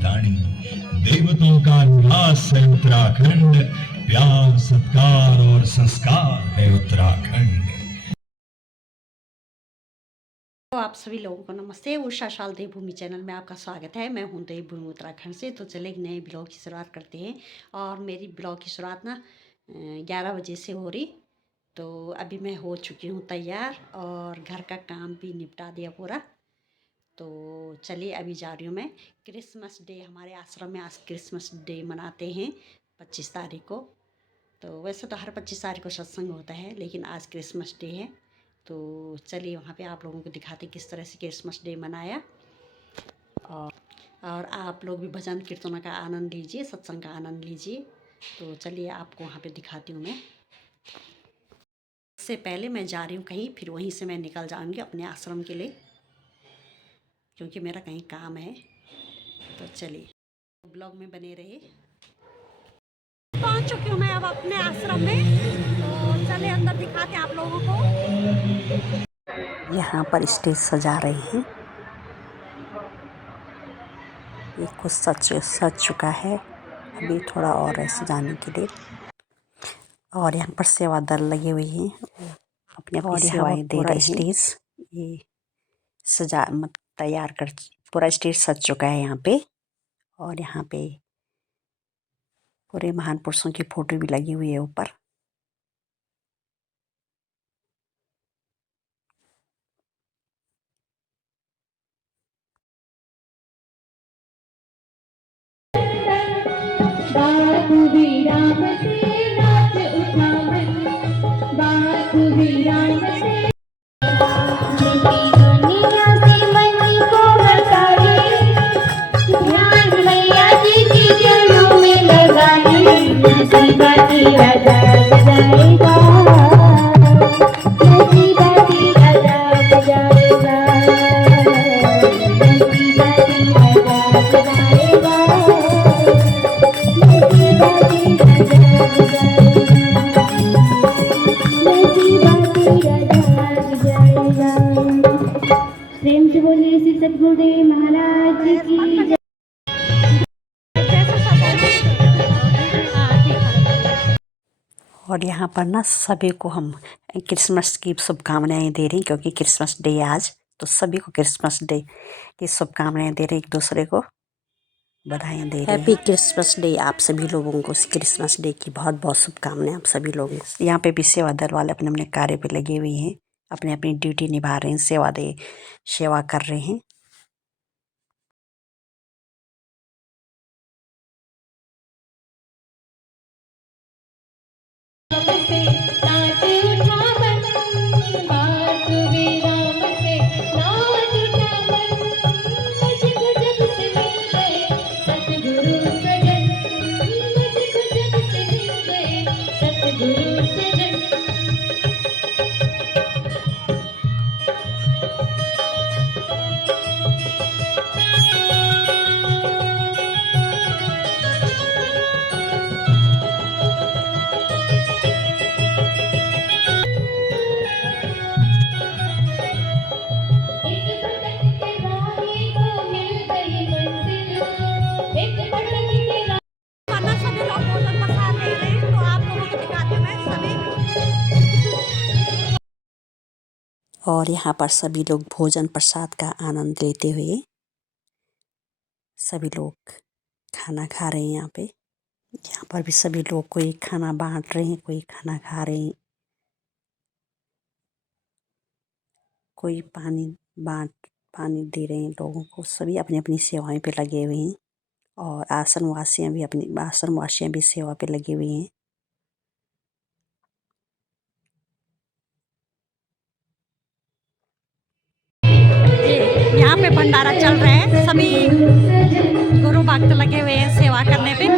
दानी देवताओं का निवास है उत्तराखंड, प्यार सत्कार और संस्कार है उत्तराखंड। तो आप सभी लोगों को नमस्ते। उषा शाल देवभूमि चैनल में आपका स्वागत है। मैं हूं देवभूमि उत्तराखंड से। तो चले एक नए ब्लॉग की शुरुआत करते हैं। और मेरी ब्लॉग की शुरुआत ना 11 बजे से हो रही। तो अभी मैं हो चुकी हूं तैयार और घर का काम भी निपटा दिया पूरा। तो चलिए अभी जा रही हूँ मैं। क्रिसमस डे हमारे आश्रम में आज क्रिसमस डे मनाते हैं 25 तारीख को। तो वैसे तो हर 25 तारीख को सत्संग होता है, लेकिन आज क्रिसमस डे है। तो चलिए वहाँ पे आप लोगों को दिखाते किस तरह से क्रिसमस डे मनाया। और आप लोग भी भजन कीर्तनों का आनंद लीजिए, सत्संग का आनंद लीजिए। तो चलिए आपको वहाँ पे दिखाती हूँ मैं। इससे पहले मैं जा रही हूँ कहीं, फिर वहीं से मैं निकल जाऊँगी अपने आश्रम के लिए, क्योंकि मेरा कहीं काम है। तो चलिए ब्लॉग में बने रहे। पहुँच चुकी हूँ मैं अब अपने आश्रम में। तो चलिए अंदर दिखाते हैं आप लोगों को। यहाँ पर स्टेज सजा रहे हैं। ये कुछ सज चुका है, अभी थोड़ा और है सजाने के लिए। और यहाँ पर सेवा दल लगे हुए हैं, अपनी अपनी सेवाएं दे रहे हैं। स्टेज ये सजा तैयार कर, पूरा स्टेज सज चुका है यहाँ पे। और यहाँ पे पूरे महान पुरुषों की फोटो भी लगी हुई है ऊपर। प्रेम से बोलिए श्री सतगुरुदेव महाराज की। और यहाँ पर ना सभी को हम क्रिसमस की शुभकामनाएं दे रही, क्योंकि क्रिसमस डे है आज। तो सभी को क्रिसमस डे की शुभकामनाएं दे रही, एक दूसरे को बधाइयाँ दे रही। हैप्पी क्रिसमस डे आप सभी लोगों को। क्रिसमस डे की बहुत बहुत शुभकामनाएं आप सभी लोगों को। यहाँ पे भी सेवा दल वाले अपने अपने कार्य पे लगे हुए हैं, अपनी अपनी ड्यूटी निभा रहे हैं, सेवा कर रहे हैं। और यहाँ पर सभी लोग भोजन प्रसाद का आनंद लेते हुए सभी लोग खाना खा रहे हैं। यहाँ पर भी सभी लोग कोई खाना बांट रहे हैं, कोई खाना खा रहे हैं, कोई पानी दे रहे हैं लोगों को। सभी अपनी अपनी सेवाएं पे लगे हुए हैं। और आश्रमवासियाँ भी सेवा पे लगे हुए हैं। यहाँ पे भंडारा चल रहा है, सभी गुरु भक्त लगे हुए हैं सेवा करने पे।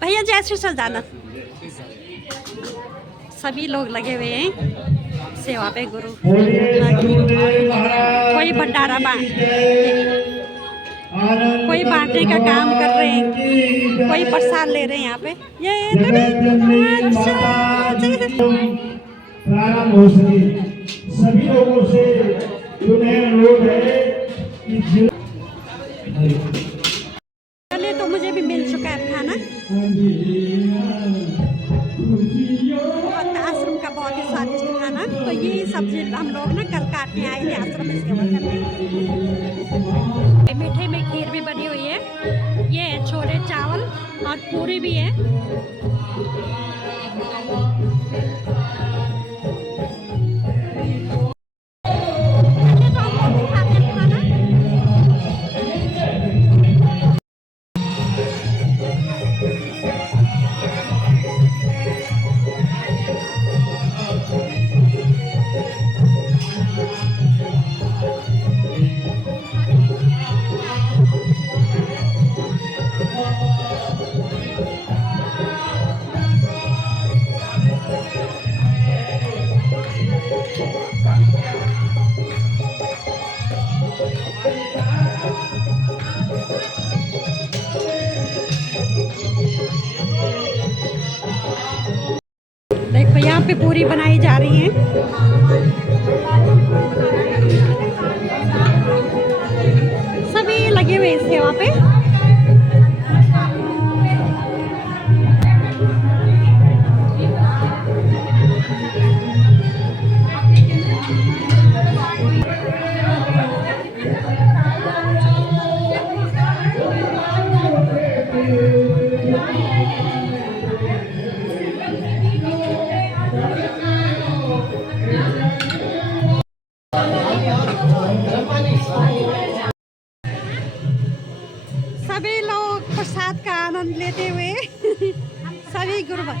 भैया जय श्री सजाना। सभी लोग लगे हुए हैं सेवा पे। गुरु कोई भंडारा कोई बांटने का काम कर रहे हैं, कोई प्रसाद ले रहे हैं यहाँ पे। ये प्रारंभ हो सके। सभी लोगों से जो नए अनुरोध है चलिए, तो मुझे भी मिल चुका है खाना। बहुत आश्रम का बहुत ही स्वादिष्ट खाना। तो ये सब्जी हम लोग ना कल काटने आए थे आश्रम में सेवा करने। मीठे में खीर भी बनी हुई है, ये है छोले चावल और पूरी भी है। देखो यहाँ पे पूरी बनाई जा रही है। सभी लगे हुए इस सेवा पे। सभी लोग प्रसाद का आनंद लेते हुए सभी गुरु हाँ,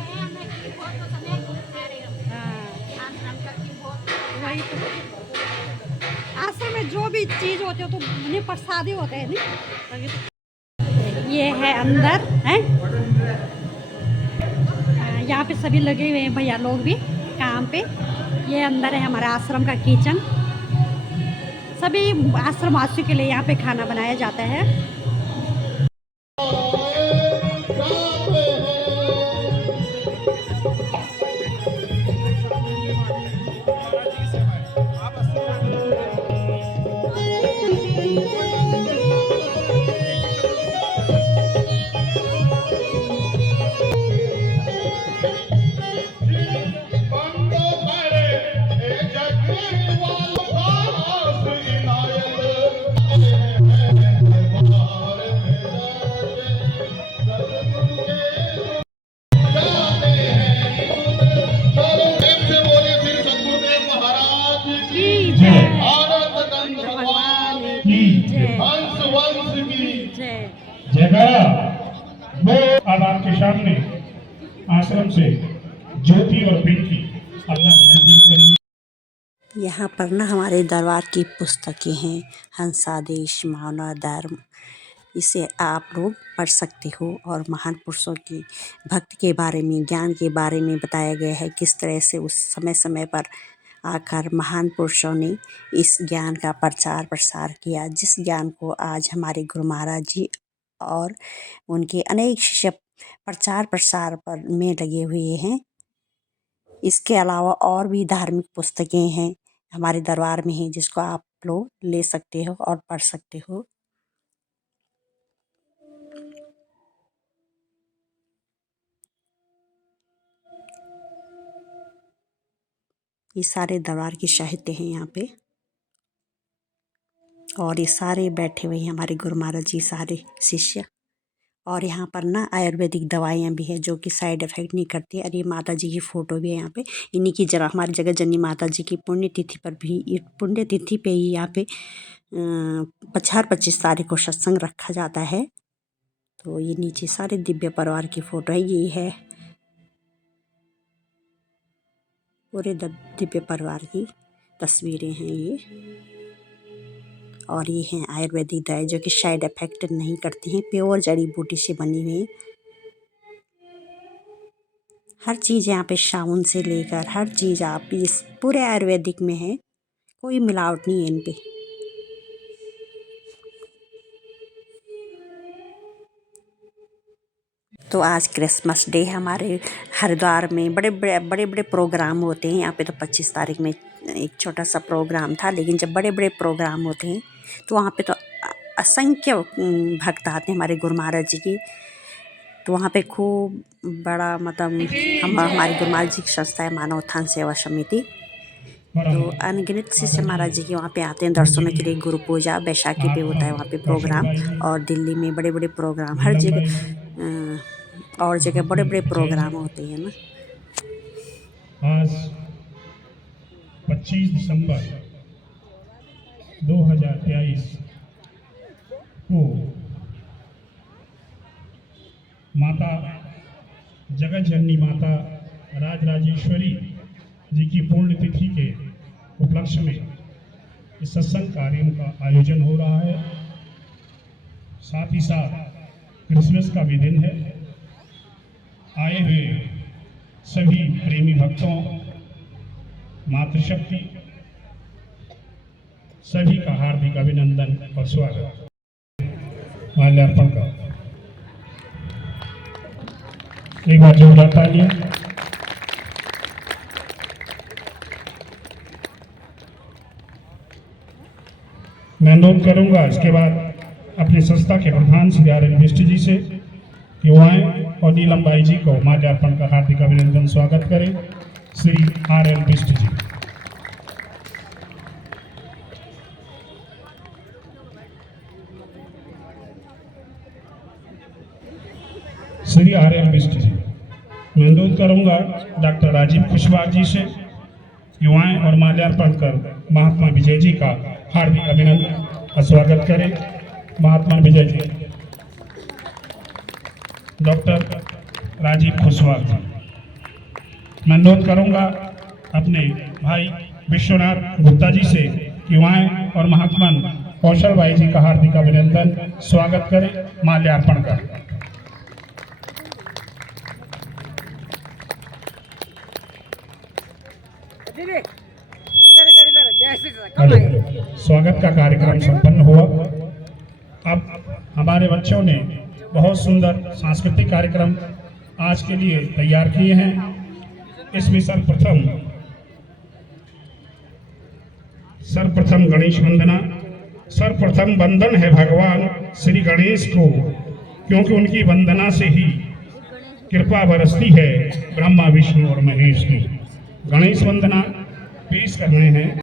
वही तो आश्रम में जो भी चीज होती है तो उन्हें प्रसाद ही होते हैं नहीं। ये है अंदर है, यहाँ पे सभी लगे हुए हैं भैया लोग भी काम पे। ये अंदर है हमारा आश्रम का किचन। सभी आश्रमवासियों के लिए यहाँ पे खाना बनाया जाता है। जगह वो अब आपके सामने आश्रम से ज्योति और पिंकी अपना भजन करेंगे। यहाँ पर ना हमारे दरबार की पुस्तकें हैं, हंसादेश, मानव धर्म। इसे आप लोग पढ़ सकते हो और महान पुरुषों की भक्ति के बारे में, ज्ञान के बारे में बताया गया है। किस तरह से उस समय समय पर आकर महान पुरुषों ने इस ज्ञान का प्रचार प्रसार किया, जिस ज्ञान को आज हमारे गुरु महाराज जी और उनके अनेक शिष्य प्रचार प्रसार पर में लगे हुए हैं। इसके अलावा और भी धार्मिक पुस्तकें हैं हमारे दरबार में हैं, जिसको आप लोग ले सकते हो और पढ़ सकते हो। ये सारे दरबार की साहित्य हैं यहाँ पे, और ये सारे बैठे हुए हैं हमारे गुरु महाराज जी, सारे शिष्य। और यहाँ पर ना आयुर्वेदिक दवाइयाँ भी हैं जो कि साइड इफ़ेक्ट नहीं करती। और ये माता जी की फ़ोटो भी है यहाँ पे। इन्हीं की जगह हमारी जगह जननी माता जी की पुण्यतिथि पर भी, पुण्यतिथि पे ही यहाँ पे 25 तारीख को सत्संग रखा जाता है। तो ये नीचे सारे दिव्य परिवार की फ़ोटो है। ये है पूरे दिव्य परिवार की तस्वीरें हैं ये। और ये हैं आयुर्वेदिक दवाई जो कि साइड इफ़ेक्ट नहीं करती हैं, प्योर जड़ी बूटी से बनी हुई। हर चीज़ यहाँ पे साबुन से लेकर हर चीज़ आप इस पूरे आयुर्वेदिक में है, कोई मिलावट नहीं है इन पे। तो आज क्रिसमस डे हमारे हरिद्वार में बड़े बड़े प्रोग्राम होते हैं। यहाँ पे तो 25 तारीख में एक छोटा सा प्रोग्राम था, लेकिन जब बड़े बड़े प्रोग्राम होते हैं तो वहाँ पे तो असंख्य भक्त आते हैं हमारे गुरु महाराज जी की। तो वहाँ पे खूब बड़ा मतलब हमारी गुरु महाराज जी की संस्था है मानव उत्थान सेवा समिति। तो अनगिनत शिष्य महाराज जी के वहाँ पे आते हैं दर्शनों के लिए। गुरु पूजा बैसाखी पे होता है वहाँ पे प्रोग्राम, और दिल्ली में बड़े बड़े प्रोग्राम, हर जगह और जगह बड़े बड़े प्रोग्राम होते हैं ना। आज 25 दिसंबर 2023 को माता जगत जननी माता राजराजेश्वरी जी की पुण्यतिथि के उपलक्ष्य में इस सत्संग कार्य का आयोजन हो रहा है। साथ ही साथ क्रिसमस का भी दिन है। आए हुए सभी प्रेमी भक्तों, मातृशक्ति सभी का हार्दिक अभिनंदन और स्वागत। माल्यार्पण का एक बार जोरदार तालियां। मैं नोट करूंगा इसके बाद अपनी संस्था के प्रधान श्री आर.एन. बिष्ट जी से कि वो आए और नीलम बाई जी को माल्यार्पण का हार्दिक अभिनंदन स्वागत करें। श्री आर.एन. बिष्ट जी। श्री आर.एन. बिष्ट जी। मैं अनुरोध करूंगा डॉक्टर राजीव कुशवाहा जी से युवाएं और माल्यार्पण कर महात्मा विजय जी का हार्दिक अभिनंदन और स्वागत करें। महात्मा विजय जी, डॉक्टर राजीव कुशवाहा जी। मैं अनुरोध करूंगा अपने भाई विश्वनाथ गुप्ता जी से युवाएं और महात्मा कौशल भाई जी का हार्दिक अभिनंदन स्वागत करें माल्यार्पण कर। स्वागत का कार्यक्रम संपन्न हुआ। अब हमारे बच्चों ने बहुत सुंदर सांस्कृतिक कार्यक्रम आज के लिए तैयार किए हैं। इसमें सर्वप्रथम गणेश वंदना। सर्वप्रथम वंदन है भगवान श्री गणेश को, क्योंकि उनकी वंदना से ही कृपा बरसती है ब्रह्मा विष्णु और महेश की। गणेश वंदना पेश कर रहे हैं।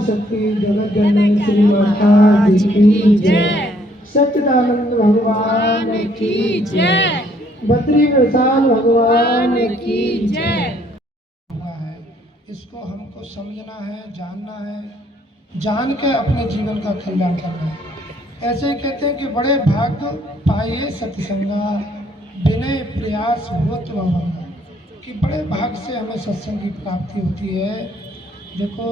शक्ति जगत जननी श्री माता जी की जय। सच्चिदानंद भगवान की जय। बद्री विशाल भगवान की जय। इसको हमको समझना है, जानना है, जान के अपने जीवन का कल्याण करना है। ऐसे कहते हैं कि बड़े भाग्य पाए सत्संगा, बिना प्रयास होत भवंगा, कि बड़े भाग से हमें सत्संग की प्राप्ति होती है। देखो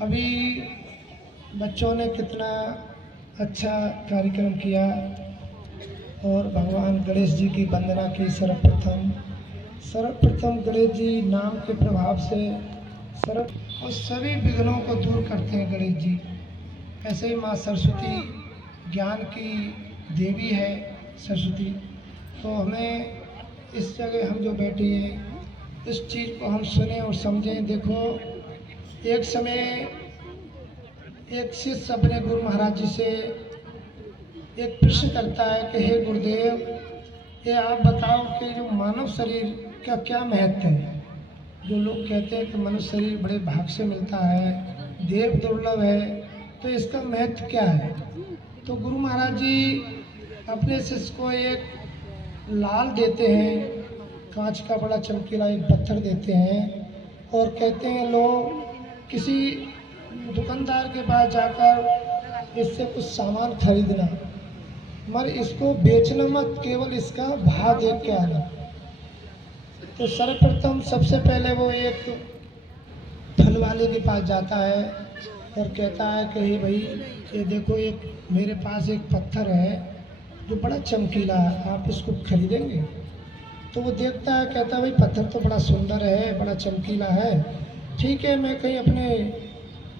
अभी बच्चों ने कितना अच्छा कार्यक्रम किया और भगवान गणेश जी की वंदना की। सर्वप्रथम गणेश जी नाम के प्रभाव से और सभी विघ्नों को दूर करते हैं गणेश जी। ऐसे ही माँ सरस्वती ज्ञान की देवी है सरस्वती। तो हमें इस जगह हम जो बैठे हैं इस चीज़ को हम सुने और समझें। देखो एक समय एक शिष्य अपने गुरु महाराज जी से एक प्रश्न करता है कि हे गुरुदेव, ये आप बताओ कि जो मानव शरीर का क्या महत्व है। जो लोग कहते हैं कि मनुष्य शरीर बड़े भाग से मिलता है, देव दुर्लभ है, तो इसका महत्व क्या है। तो गुरु महाराज जी अपने शिष्य को एक लाल देते हैं, कांच का बड़ा चमकीला एक पत्थर देते हैं और कहते हैं लो किसी दुकानदार के पास जाकर इससे कुछ सामान खरीदना, मगर इसको बेचना मत, केवल इसका भाव देख के आना। तो सर्वप्रथम सबसे पहले वो एक फल वाले के पास जाता है और कहता है कि हे भाई ये देखो एक मेरे पास एक पत्थर है जो बड़ा चमकीला है, आप इसको खरीदेंगे? तो वो देखता है, कहता है भाई पत्थर तो बड़ा सुंदर है, बड़ा चमकीला है, ठीक है मैं कहीं अपने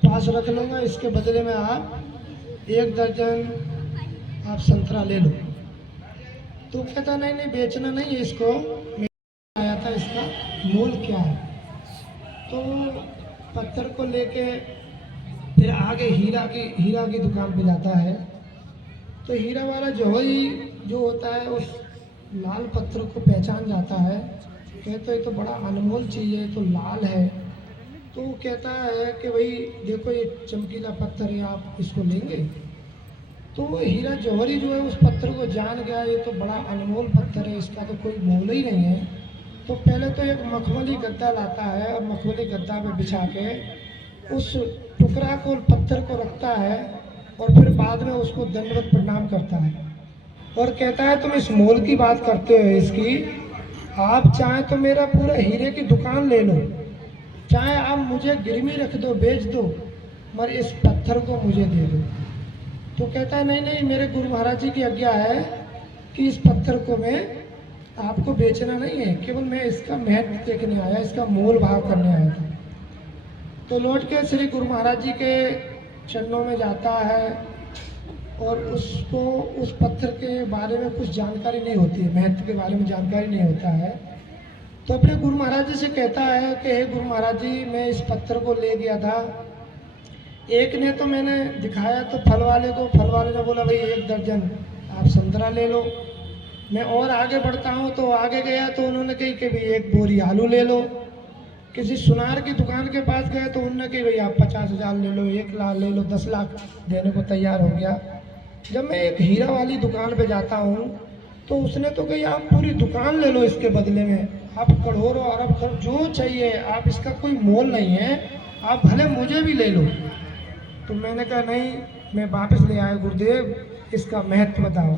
पास रख लूँगा, इसके बदले में आप 1 दर्जन आप संतरा ले लो। तो कहता नहीं नहीं बेचना नहीं है इसको, मैं आया था इसका मूल क्या है। तो पत्थर को लेके फिर आगे हीरा की दुकान पे जाता है। तो हीरा वाला जौहरी जो होता है उस लाल पत्थर को पहचान जाता है, कहते ये तो बड़ा अनमोल चीज़ है, तो लाल है। तो वो कहता है कि भाई देखो ये चमकीला पत्थर है, आप इसको लेंगे? तो वो हीरा जौहरी जो है उस पत्थर को जान गया, ये तो बड़ा अनमोल पत्थर है, इसका तो कोई मोल ही नहीं है। तो पहले तो एक मखमली गद्दा लाता है और मखमली गद्दा पे बिछा के उस टुकड़ा को पत्थर को रखता है और फिर बाद में उसको दंडवत प्रणाम करता है और कहता है तुम इस मोल की बात करते हो इसकी, आप चाहे तो मेरा पूरा हीरे की दुकान ले लो, चाहे आप मुझे गिरवी रख दो, बेच दो, मगर इस पत्थर को मुझे दे दो। तो कहता है नहीं नहीं मेरे गुरु महाराज जी की आज्ञा है कि इस पत्थर को मैं आपको बेचना नहीं है, केवल मैं इसका महत्व देखने आया, इसका मोल भाव करने आया था। तो लौट के श्री गुरु महाराज जी के चरणों में जाता है और उसको उस पत्थर के बारे में कुछ जानकारी नहीं होती है, महत्व के बारे में जानकारी नहीं होता है। तो अपने गुरु महाराज जी से कहता है कि हे गुरु महाराज जी मैं इस पत्थर को ले गया था, एक ने तो मैंने दिखाया तो फल वाले को, फल वाले ने बोला भाई 1 दर्जन आप संतरा ले लो। मैं और आगे बढ़ता हूँ तो आगे गया तो उन्होंने कही कि भाई 1 बोरी आलू ले लो। किसी सुनार की दुकान के पास गए तो उन्होंने कही भाई आप 50,000 ले लो, 1 लाख ले लो, 10 लाख देने को तैयार हो गया। जब मैं एक हीरा वाली दुकान पे जाता हूँ तो उसने तो कही आप पूरी दुकान ले लो इसके बदले में, आप करोड़ों अरब खर्च जो चाहिए, आप इसका कोई मोल नहीं है, आप भले मुझे भी ले लो। तो मैंने कहा नहीं, मैं वापस ले आया गुरुदेव, इसका महत्व बताओ।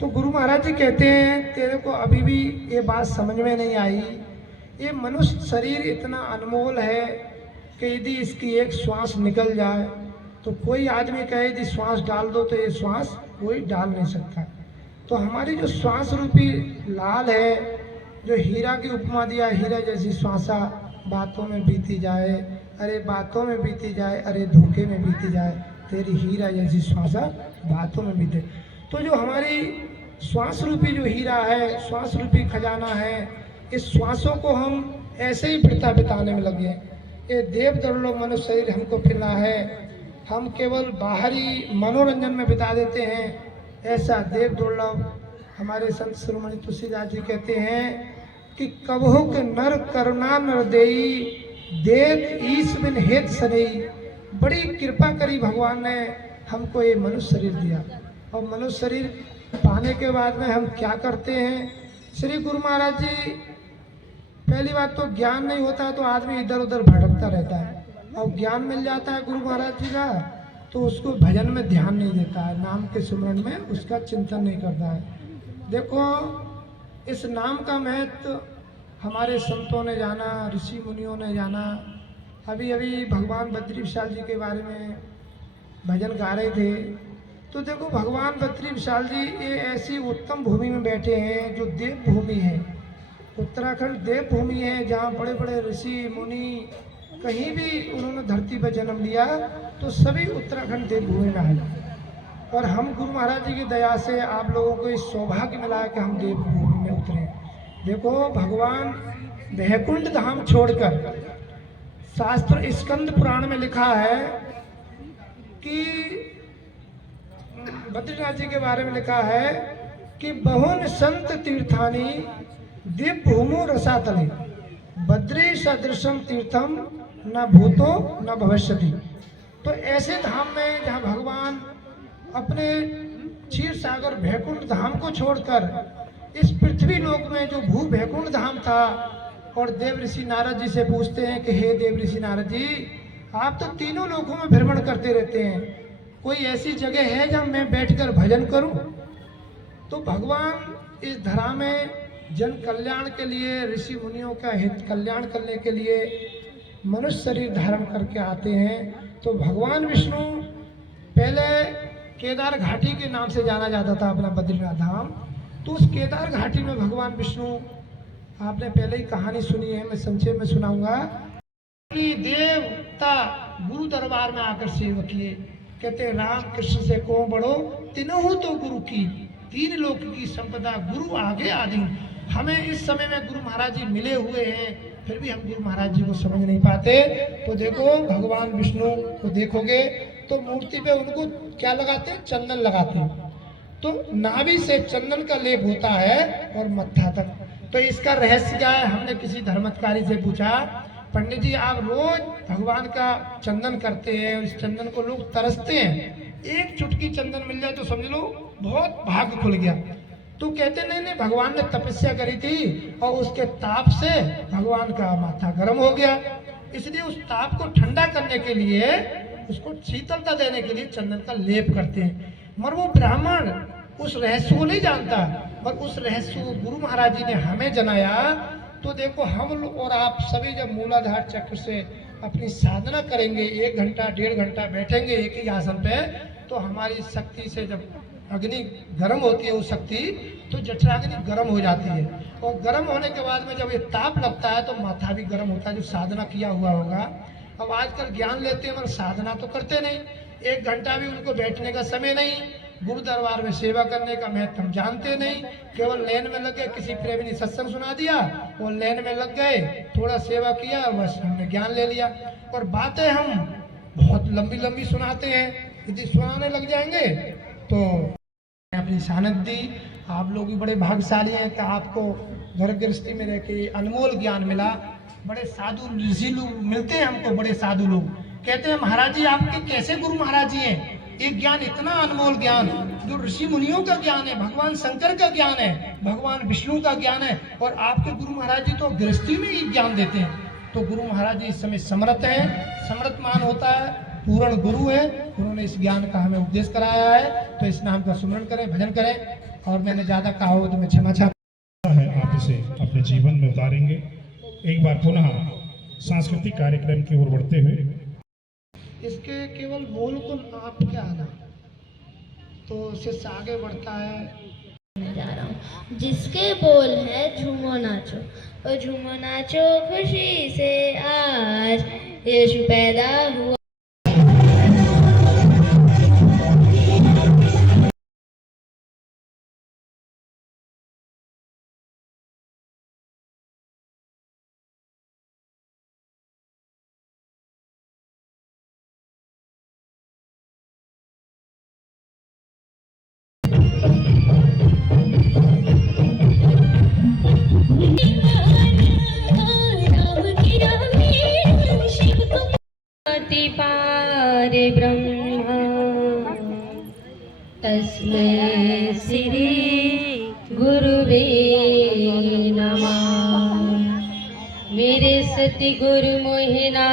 तो गुरु महाराज जी कहते हैं तेरे को अभी भी ये बात समझ में नहीं आई, ये मनुष्य शरीर इतना अनमोल है कि यदि इसकी एक श्वास निकल जाए तो कोई आदमी कहे यदि श्वास डाल दो तो ये श्वास कोई डाल नहीं सकता। तो हमारी जो श्वास रूपी लाल है, जो हीरा की उपमा दिया, हीरा जैसी श्वासा बातों में बीती जाए, अरे बातों में बीती जाए, अरे धोखे में बीती जाए, तेरी हीरा जैसी श्वासा बातों में बीते। तो जो हमारी श्वास रूपी जो हीरा है, श्वास रूपी खजाना है, इस श्वासों को हम ऐसे ही वृथा बिताने में लगे। ये देव दुर्लभ मनुष्य शरीर हमको फिरना है, हम केवल बाहरी मनोरंजन में बिता देते हैं, ऐसा देव दुर्लभ। हमारे संत शिरोमणि तुलसीदास जी कहते हैं कि कबहु के नर करुणा नर देई, देख ईश बिन हेत सनई। बड़ी कृपा करी भगवान ने हमको ये मनुष्य शरीर दिया, और मनुष्य शरीर पाने के बाद में हम क्या करते हैं। श्री गुरु महाराज जी, पहली बात तो ज्ञान नहीं होता तो आदमी इधर उधर भटकता रहता है, और ज्ञान मिल जाता है गुरु महाराज जी का तो उसको भजन में ध्यान नहीं देता है, नाम के सिमरन में उसका चिंतन नहीं करता है। देखो इस नाम का महत्व हमारे संतों ने जाना, ऋषि मुनियों ने जाना। अभी अभी भगवान बद्री विशाल जी के बारे में भजन गा रहे थे, तो देखो भगवान बद्री विशाल जी ये ऐसी उत्तम भूमि में बैठे हैं जो देव भूमि है। उत्तराखंड देव भूमि है, जहाँ बड़े बड़े ऋषि मुनि कहीं भी उन्होंने धरती पर जन्म लिया तो सभी उत्तराखंड देव भूमि में है। और हम गुरु महाराज जी की दया से आप लोगों को इस सौभाग्य मिला है कि हम देव भूमि में उतरे। देखो भगवान वैकुंठ धाम छोड़कर, शास्त्र स्कंद पुराण में लिखा है कि बद्रीनाथ जी के बारे में लिखा है कि बहुन संत तीर्थानी दिव्य भूमो रसातले, बद्री सदृशम तीर्थम न भूतो न भविष्यति। तो ऐसे धाम में जहाँ भगवान अपने क्षीर सागर वैकुंठ धाम को छोड़कर इस पृथ्वी लोक में जो भू वैकुंठ धाम था, और देव ऋषि नारद जी से पूछते हैं कि हे देव ऋषि नारद जी, आप तो तीनों लोकों में भ्रमण करते रहते हैं, कोई ऐसी जगह है जहाँ मैं बैठकर भजन करूं? तो भगवान इस धरा में जन कल्याण के लिए, ऋषि मुनियों का हित कल्याण करने के लिए मनुष्य शरीर धारण करके आते हैं। तो भगवान विष्णु पहले केदार घाटी के नाम से जाना जाता था अपना बद्रीनाथ धाम। तो उस केदार घाटी में भगवान विष्णु, आपने पहले ही कहानी सुनी है, मैं संक्षेप में सुनाऊंगा कि देवता गुरु दरबार में आकर सेवा किए, कहते राम कृष्ण से को बड़ो तीनों तो गुरु की, तीन लोक की संपदा गुरु आगे आदि। हमें इस समय में गुरु महाराज जी मिले हुए हैं, फिर भी हम गुरु महाराज जी को समझ नहीं पाते। तो देखो भगवान विष्णु को देखोगे तो मूर्ति पे उनको क्या लगाते हैं? चंदन लगाते हैं। तो नाभि से चंदन का लेप होता है और मत्था तक। तो इसका रहस्य क्या है? हमने किसी धर्माधिकारी से पूछा, पंडित जी आप रोज भगवान का चंदन करते हैं और इस चंदन को लोग तरसते हैं, एक चुटकी चंदन मिल जाए तो समझ लो बहुत भाग्य खुल गया। तो कहते नहीं, भगवान ने तपस्या करी थी और उसके ताप से भगवान का माथा गर्म हो गया, इसलिए उस ताप को ठंडा करने के लिए, उसको शीतलता देने के लिए चंदन का लेप करते हैं। मगर वो ब्राह्मण उस रहस्य को नहीं जानता, और उस रहस्य को गुरु महाराज जी ने हमें जनाया। तो देखो हम लोग और आप सभी जब मूलाधार चक्र से अपनी साधना करेंगे, 1 घंटा 1.5 घंटा बैठेंगे एक ही आसन पे, तो हमारी शक्ति से जब अग्नि गर्म होती है, वो शक्ति तो जठराग्नि गर्म हो जाती है, और गर्म होने के बाद में जब ये ताप लगता है तो माथा भी गर्म होता है, जो साधना किया हुआ होगा। अब आजकल ज्ञान लेते हैं मगर साधना तो करते नहीं, 1 घंटा भी उनको बैठने का समय नहीं, गुरु दरबार में सेवा करने का महत्व हम जानते नहीं, केवल लेन में लग गए, किसी प्रेमी ने सत्संग सुना दिया, वो लेन में लग गए, थोड़ा सेवा किया, बस हमने ज्ञान ले लिया। और बातें हम बहुत लंबी लंबी सुनाते हैं, यदि सुनाने लग जाएंगे तो अपनी सानिध्य दी। आप लोग भी बड़े भाग्यशाली हैं कि आपको घर गृहस्थी में रह के अनमोल ज्ञान मिला। बड़े साधु ऋषि लोग मिलते हैं हमको, बड़े साधु लोग कहते हैं महाराज जी आपके कैसे गुरु महाराज जी हैं, एक ज्ञान इतना अनमोल ज्ञान जो ऋषि मुनियों का ज्ञान है, भगवान शंकर का ज्ञान है, भगवान विष्णु का ज्ञान है, और आपके गुरु महाराज जी तो गृहस्थी में ही ज्ञान देते हैं। तो गुरु महाराज जी इस समय समर्थ हैं, समर्थमान होता है, पूर्ण गुरु है, उन्होंने इस ज्ञान का हमें उपदेश कराया है। तो इस नाम का सुमरण करें, भजन करें, और मैंने ज़्यादा कहा हो तो मैं क्षमा चाहता है। आप इसे अपने जीवन में उतारेंगे। एक बार पुनः सांस्कृतिक कार्यक्रम की ओर बढ़ते हुए इसके केवल बोल को आप क्या आना, तो शिष्य आगे बढ़ता है। मैं जा रहा हूँ। जिसके बोल है झूमो नाचो, और झूमो नाचो खुशी से आज यीशु पैदा हुआ। पारे ब्रह्मा तस्मै श्री गुरुवे नमः। मेरे सति गुरु मोहिना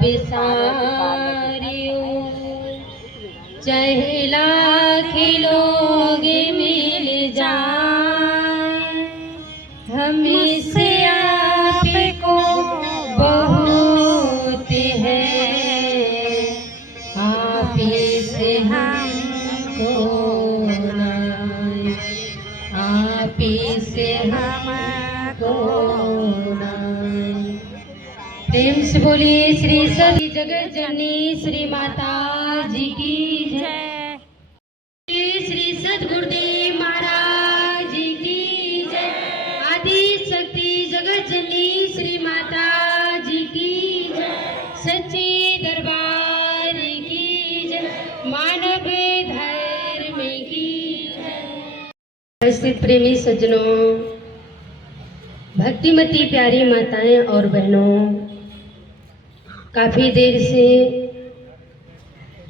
बिसारियो, चाहे लाख लोग मिल जाए, हम से आपको बहुत है, आप से हमको नाई, आप से हमको नाई। प्रेम से बोलिए श्री सती जगत जननी श्री माता जी की जय। श्री सद्गुरुदेव महाराज जी की जय। आदि शक्ति जगत जननी श्री माता जी की जय। सच्चे दरबार की जय। मानव धर्म की जय। स्थित प्रेमी सज्जनों, भक्तिमती प्यारी माताएं और बहनों, काफी देर से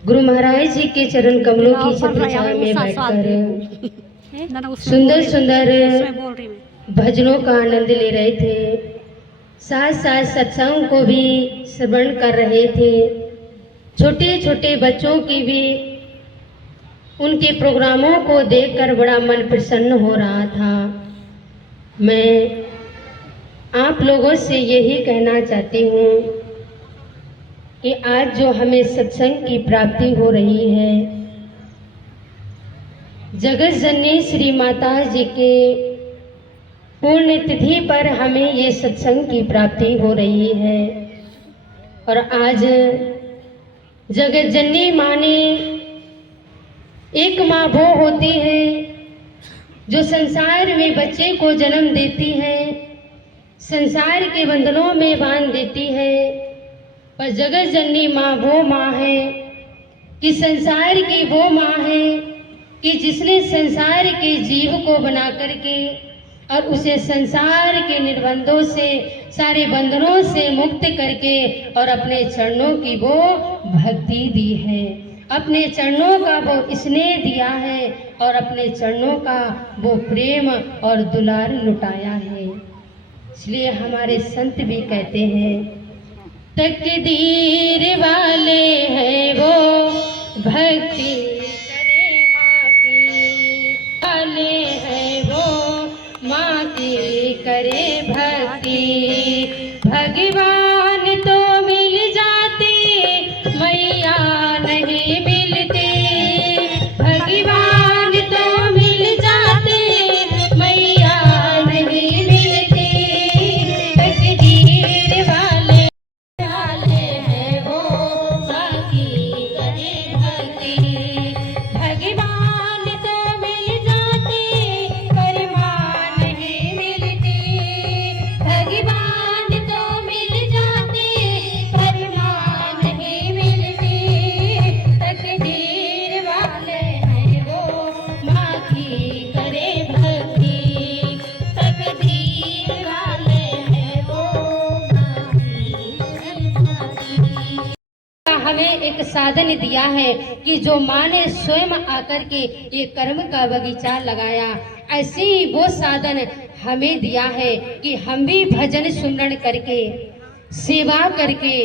गुरु महाराज जी के चरण कमलों की छत्र छाया में बैठकर सुंदर सुंदर उसमें बोल रही मैं। भजनों का आनंद ले रहे थे, साथ साथ सत्संग को भी श्रवण कर रहे थे। छोटे छोटे बच्चों की भी उनके प्रोग्रामों को देखकर बड़ा मन प्रसन्न हो रहा था। मैं आप लोगों से यही कहना चाहती हूँ कि आज जो हमें सत्संग की प्राप्ति हो रही है, जगत जननी श्री माता जी के पुण्य तिथि पर हमें ये सत्संग की प्राप्ति हो रही है। और आज जगत जननी माँ ने, एक माँ वो होती है जो संसार में बच्चे को जन्म देती है, संसार के बंधनों में बांध देती है। पर जगत जननी माँ वो माँ है कि संसार की वो माँ है कि जिसने संसार के जीव को बना करके और उसे संसार के निर्बंधों से, सारे बंधनों से मुक्त करके और अपने चरणों की वो भक्ति दी है, अपने चरणों का वो स्नेह दिया है और अपने चरणों का वो प्रेम और दुलार लुटाया है। इसलिए हमारे संत भी कहते हैं, तकदीर वाले हैं वो भक्ति करे माँ की, वाले हैं वो माँ की करे भक्ति। भगवान तो मिल जाते, मैया नहीं मिलते। भगवान तो मिल जाते, मैया नहीं मिलते। तकदीर वाले हैं वो बाकी करे भक्ति। भगवान तो मिल जाते, पर माँ नहीं मिलती। भगवान तो मिल जाते, पर माँ नहीं मिलती। तकदीर वाले हैं वो माँ की करे भक्ति। तकदीर वाले हैं वो माँ की करे भक्ति। हमें एक साधन दिया है कि जो माँ ने स्वयं आकर के ये कर्म का बगीचा लगाया, ऐसे ही वो साधन हमें दिया है कि हम भी भजन सुमरण करके, सेवा करके,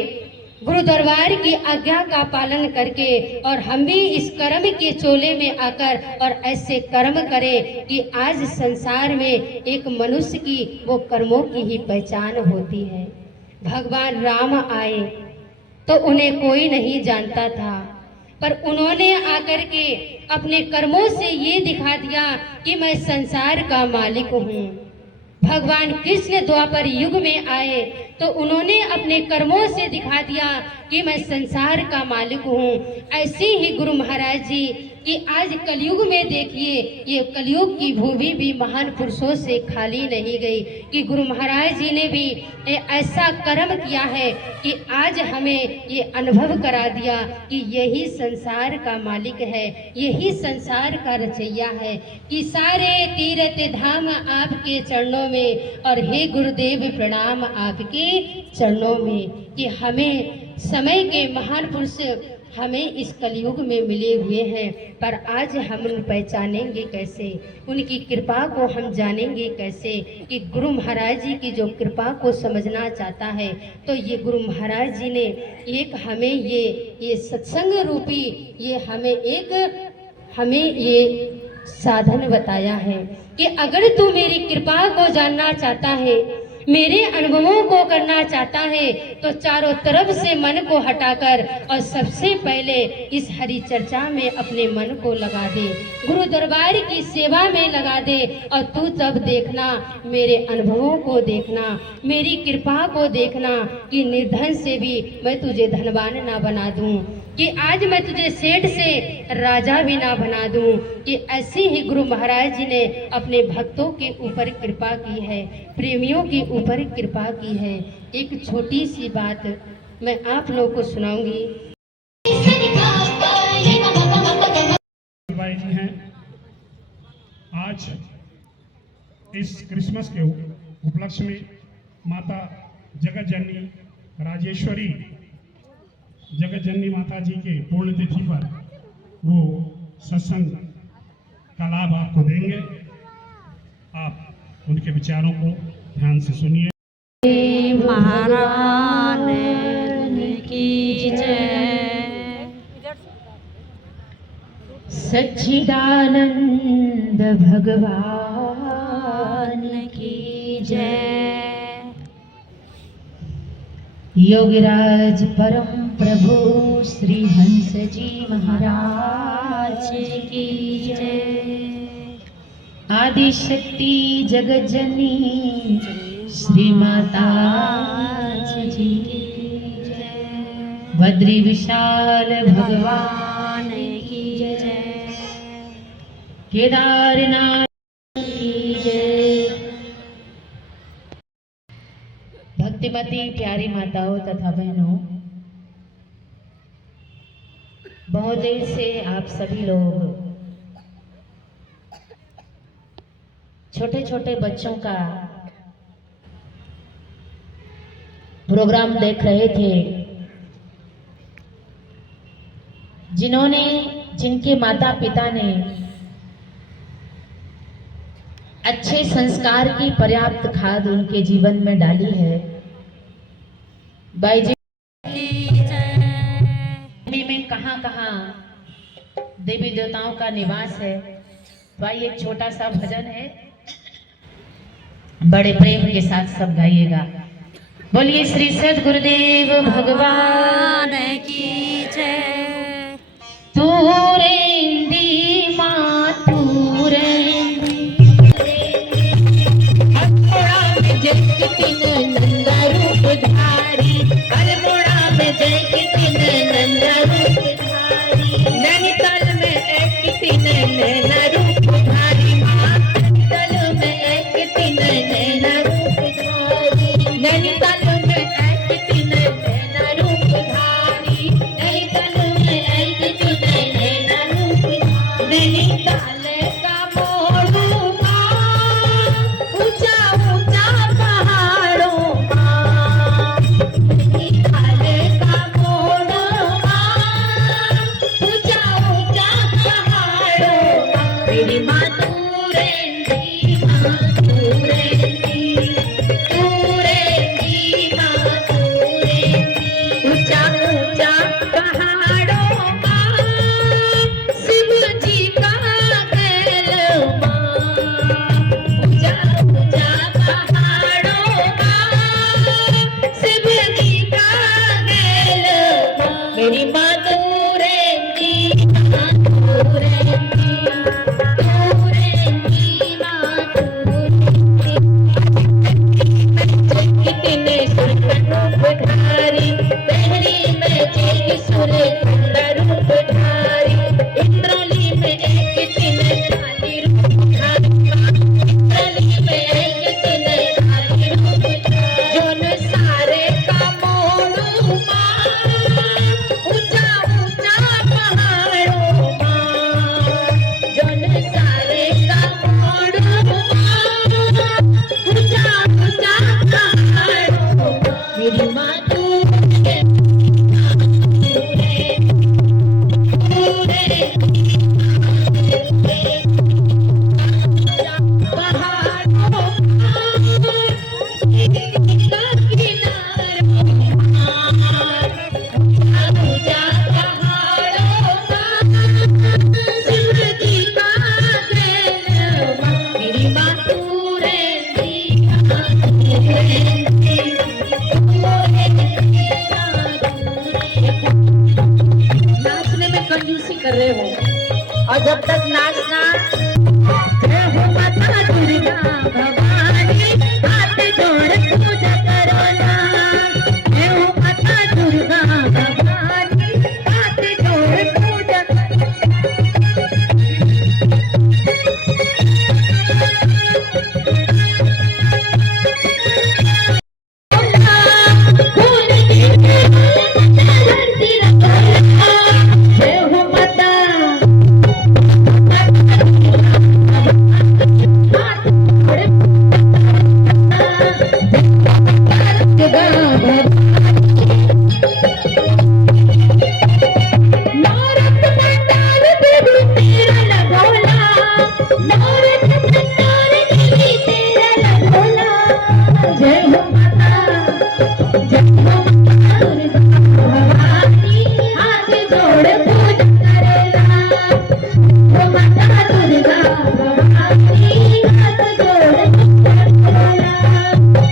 गुरु दरबार की आज्ञा का पालन करके और हम भी इस कर्म के चोले में आकर और ऐसे कर्म करें कि आज संसार में एक मनुष्य की वो कर्मों की ही पहचान होती है। भगवान राम आए तो उन्हें कोई नहीं जानता था, पर उन्होंने आकर के अपने कर्मों से ये दिखा दिया कि मैं संसार का मालिक हूँ। भगवान कृष्ण द्वापर युग में आए तो उन्होंने अपने कर्मों से दिखा दिया कि मैं संसार का मालिक हूँ। ऐसे ही गुरु महाराज जी कि आज कलयुग में देखिए, ये कलयुग की भूमि भी महान पुरुषों से खाली नहीं गई कि गुरु महाराज जी ने भी ऐसा कर्म किया है कि आज हमें ये अनुभव करा दिया कि यही संसार का मालिक है, यही संसार का रचैया है कि सारे तीर्थ धाम आपके चरणों में और हे गुरुदेव प्रणाम आपके चरणों में। कि हमें समय के महान पुरुष हमें इस कलयुग में मिले हुए हैं, पर आज हम उन पहचानेंगे कैसे, उनकी कृपा को हम जानेंगे कैसे कि गुरु महाराज जी की जो कृपा को समझना चाहता है तो ये गुरु महाराज जी ने एक हमें ये सत्संग रूपी ये हमें ये साधन बताया है कि अगर तू मेरी कृपा को जानना चाहता है, मेरे अनुभवों को करना चाहता है तो चारों तरफ से मन को हटाकर और सबसे पहले इस हरि चर्चा में अपने मन को लगा दे, गुरु दरबार की सेवा में लगा दे और तू तब देखना, मेरे अनुभवों को देखना, मेरी कृपा को देखना कि निर्धन से भी मैं तुझे धनवान ना बना दूं, कि आज मैं तुझे सेठ से राजा भी ना बना दूं। कि ऐसे ही गुरु महाराज जी ने अपने भक्तों के ऊपर कृपा की है, प्रेमियों के ऊपर कृपा की है। एक छोटी सी बात मैं आप लोगों को सुनाऊंगी। भाई जी हैं, आज इस क्रिसमस के उपलक्ष्य में माता जगत जननी राजेश्वरी जगत जननी माता जी के पुण्य तिथि पर वो सत्संग का लाभ आपको देंगे। आप उनके विचारों को ध्यान से सुनिए। महाराज की जय। सच्चिदानंद भगवान की जय। योगीराज परम प्रभु श्री हंस जी महाराज की जय। आदि शक्ति जगत जननी श्री माता जी की जय। बद्री विशाल भगवान की जय। केदारनाथ की जय। भक्तिमती प्यारी माताओं तथा बहनों, बहुत देर से आप सभी लोग छोटे छोटे बच्चों का प्रोग्राम देख रहे थे, जिनके माता पिता ने अच्छे संस्कार की पर्याप्त खाद उनके जीवन में डाली है। बाई जी में कहाँ कहाँ देवी देवताओं का निवास है। भाई एक छोटा सा भजन है, बड़े प्रेम के साथ सब गाइएगा। बोलिए श्री सद्गुरुदेव भगवान की जय। तू रेंदी माँ तू रेंदी, अखोड़ा में जय की तीन नंदा रूप धारी, अल्मोड़ा में जय की तीन नंदा रूप धारी, नैनीताल में एक की तीन नैना रूप धारी माँ, नैनीताल में एक की तीन नैना रूप धारी, नैनीताल में एक की तीन नैना रूप धारी, नैनीताल में एक की तीन नैना रूप धारी। नैनीताल का मोड़ूंगा ऊंचा ऊंचा पहाड़ों का, नैनीताल का मोड़ूंगा ऊंचा ऊंचा पहाड़ों का। मेरी माँ तू रेंदी माँ तू रेंदी, तू रेंदी माँ तू रेंदी, ऊंचा ऊंचा पहाड़ों का शिव जी का गलबा, ऊंचा ऊंचा पहाड़ों का शिव जी का गलबा। मेरी माँ तू रेंदी माँ तू रेंदी, तू रेंदी माँ तू रेंदी, कितने सुंदर रूप धारी, पहरी में जय सुर सुंदर रूप धारी, इंद्रली में एक तीन काली रूप धारी, इंद्रली में एक तीन काली रूप धारी, जोन सारे का मोड़ू माँ ऊंचा ऊंचा पहाड़ों माँ, जोन सारे का मोड़ू माँ ऊंचा ऊंचा पहाड़ों माँ। मेरी माँ तू नाचने में कंजूसी कर रहे हो, और जब तक नाचना जय हो माता दुर्गा भवानी, हाथ जोड़ पूजा करो ना, जय हो माता दुर्गा भवानी, हाथ जोड़ पूजा जय हो माता जय हो माता, जय हो माता दुर्गा भवानी, हाथ जोड़ पूजा करेला। हो माता दुर्गा भवानी, हाथ जोड़ पूजा करेला।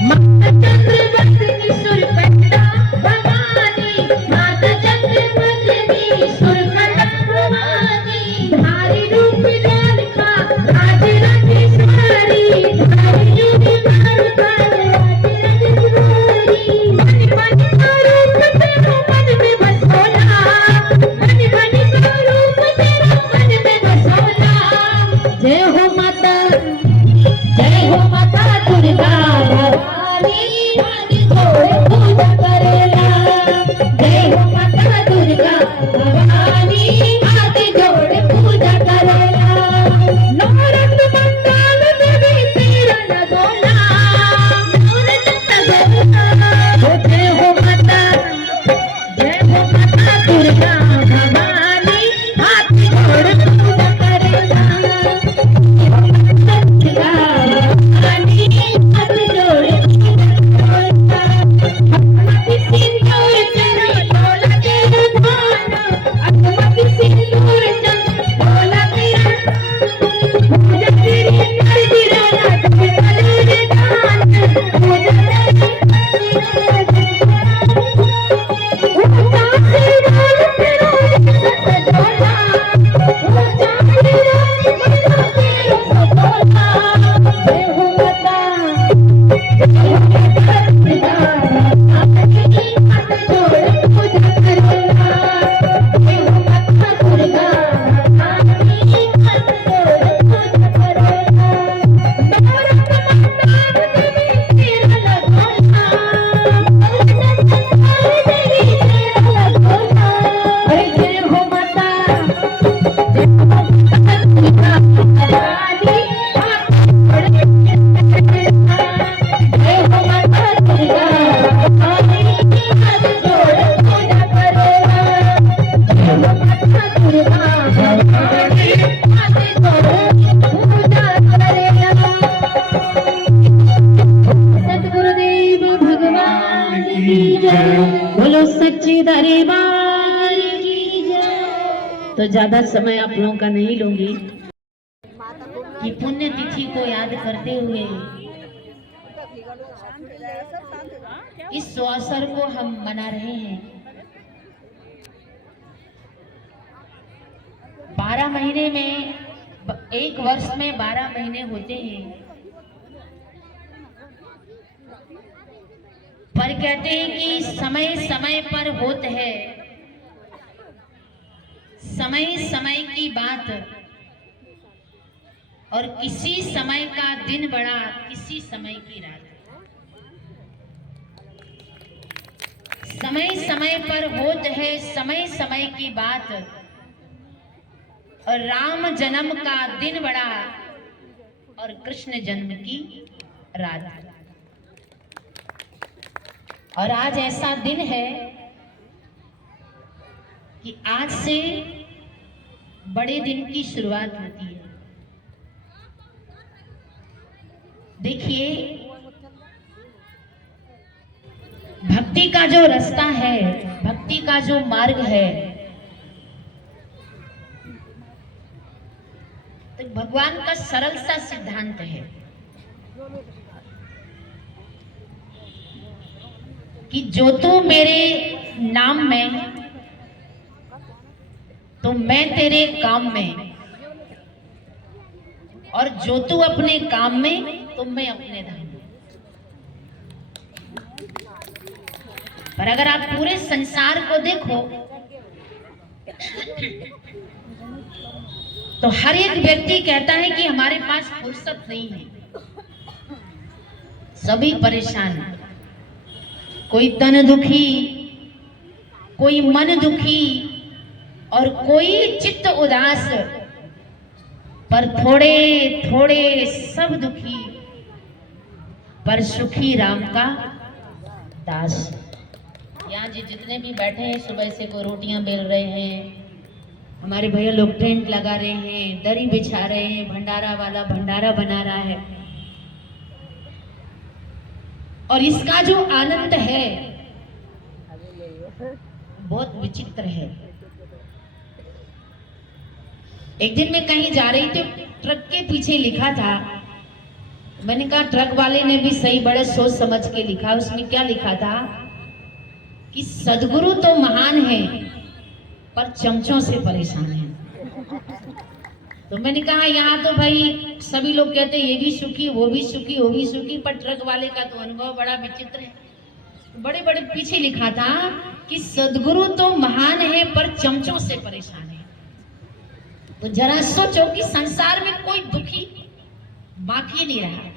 माता चंद्रवदनी सुरकंडा भवानी, माता चंद्रवदनी सुरकंडा भवानी, धारी रूप लालिका राज राजेश्वरी, धारी रूप लालिका राज राजेश्वरी। बन बन का रूप तेरा मन में बसोला, बन बन का रूप तेरा मन में बसोला। जय हो माता, जय हो माता दुर्गा भवानी, हाथ जोड़ पूजा करेला। जय हो माता दुर्गा भवानी, हाथ जोड़ पूजा करेला। नौरत मंगल देवी तेरा लगोला, नौरत लगोला। जय हो माता, जय हो माता दुर्गा भवानी, हाथ जोड़ पूजा करेला। दुर्गा भवानी, हाथ जोड़ पूजा करेला। अगमति सिंदूर चंद्र बोला तेरा ध्यान, अगमति सिंदूर चंद्र बोला तेरा पूजा तेरी कर दिराना जय कले दान, पूजा तेरी कर दिराना ऊंचा सिराल तेरा सजोला, ऊंचा सिराल तेरा सजोला। जय हो माता, जय हो माता दुर्गा भवानी, हाथ जोड़ पूजा करेला। जय हो माता दुर्गा भवानी, हाथ जोड़ पूजा करेला। नौरत मंगल देवी तेरा लगोला, नौरत मंगल देवी तेरा लगोला। अरे जय हो माता, जय हो माता दुर्गा भवानी, हाथ जोड़ पूजा करेला। जय हो माता दुर्गा भवानी, हाथ जोड़ पूजा करेला। जय हो माता दुर्गा भवानी, हाथ जोड़ पूजा करेला। सतगुरुदेव भगवान की जय, बोलो सच्चे दरबार की जय। तो ज्यादा समय आप लोगों का नहीं लूंगी कि पुण्य तिथि को याद करते हुए इस अवसर को हम मना रहे हैं। 12 महीने में, एक वर्ष में 12 महीने होते हैं, पर कहते हैं कि समय समय पर होता है, समय समय की बात, और किसी समय का दिन बड़ा, किसी समय की रात। समय समय पर होत है समय समय की बात, और राम जन्म का दिन बड़ा और कृष्ण जन्म की रात। और आज ऐसा दिन है कि आज से बड़े दिन की शुरुआत होती है। देखिए, भक्ति का जो रास्ता है, भक्ति का जो मार्ग है, तो भगवान का सरल सा सिद्धांत है कि जो तू मेरे नाम में, तो मैं तेरे काम में, और जो तू अपने काम में, तो मैं अपने धाम में। पर अगर आप पूरे संसार को देखो तो हर एक व्यक्ति कहता है कि हमारे पास फुर्सत नहीं है, सभी परेशान, कोई तन दुखी, कोई मन दुखी, और कोई चित्त उदास, पर थोड़े थोड़े सब दुखी, पर सुखी राम का दास। यहाँ जी जितने भी बैठे हैं, सुबह से को रोटियां बेल रहे हैं, हमारे भैया लोग टेंट लगा रहे हैं, दरी बिछा रहे हैं, भंडारा वाला भंडारा बना रहा है। और इसका जो आनंद है बहुत विचित्र है। एक दिन मैं कहीं जा रही थी, ट्रक के पीछे लिखा था, मैंने कहा ट्रक वाले ने भी सही बड़े सोच समझ के लिखा। उसमें क्या लिखा था कि सदगुरु तो महान है पर चमचों से परेशान है। तो मैंने कहा यहाँ तो भाई सभी लोग कहते हैं ये भी सुखी वो भी सुखी वो भी सुखी, पर ट्रक वाले का तो अनुभव बड़ा विचित्र है। बड़े बड़े पीछे लिखा था कि सदगुरु तो महान है पर चमचों से परेशान है। तो जरा सोचो कि संसार में कोई दुखी बाकी नहीं रहा,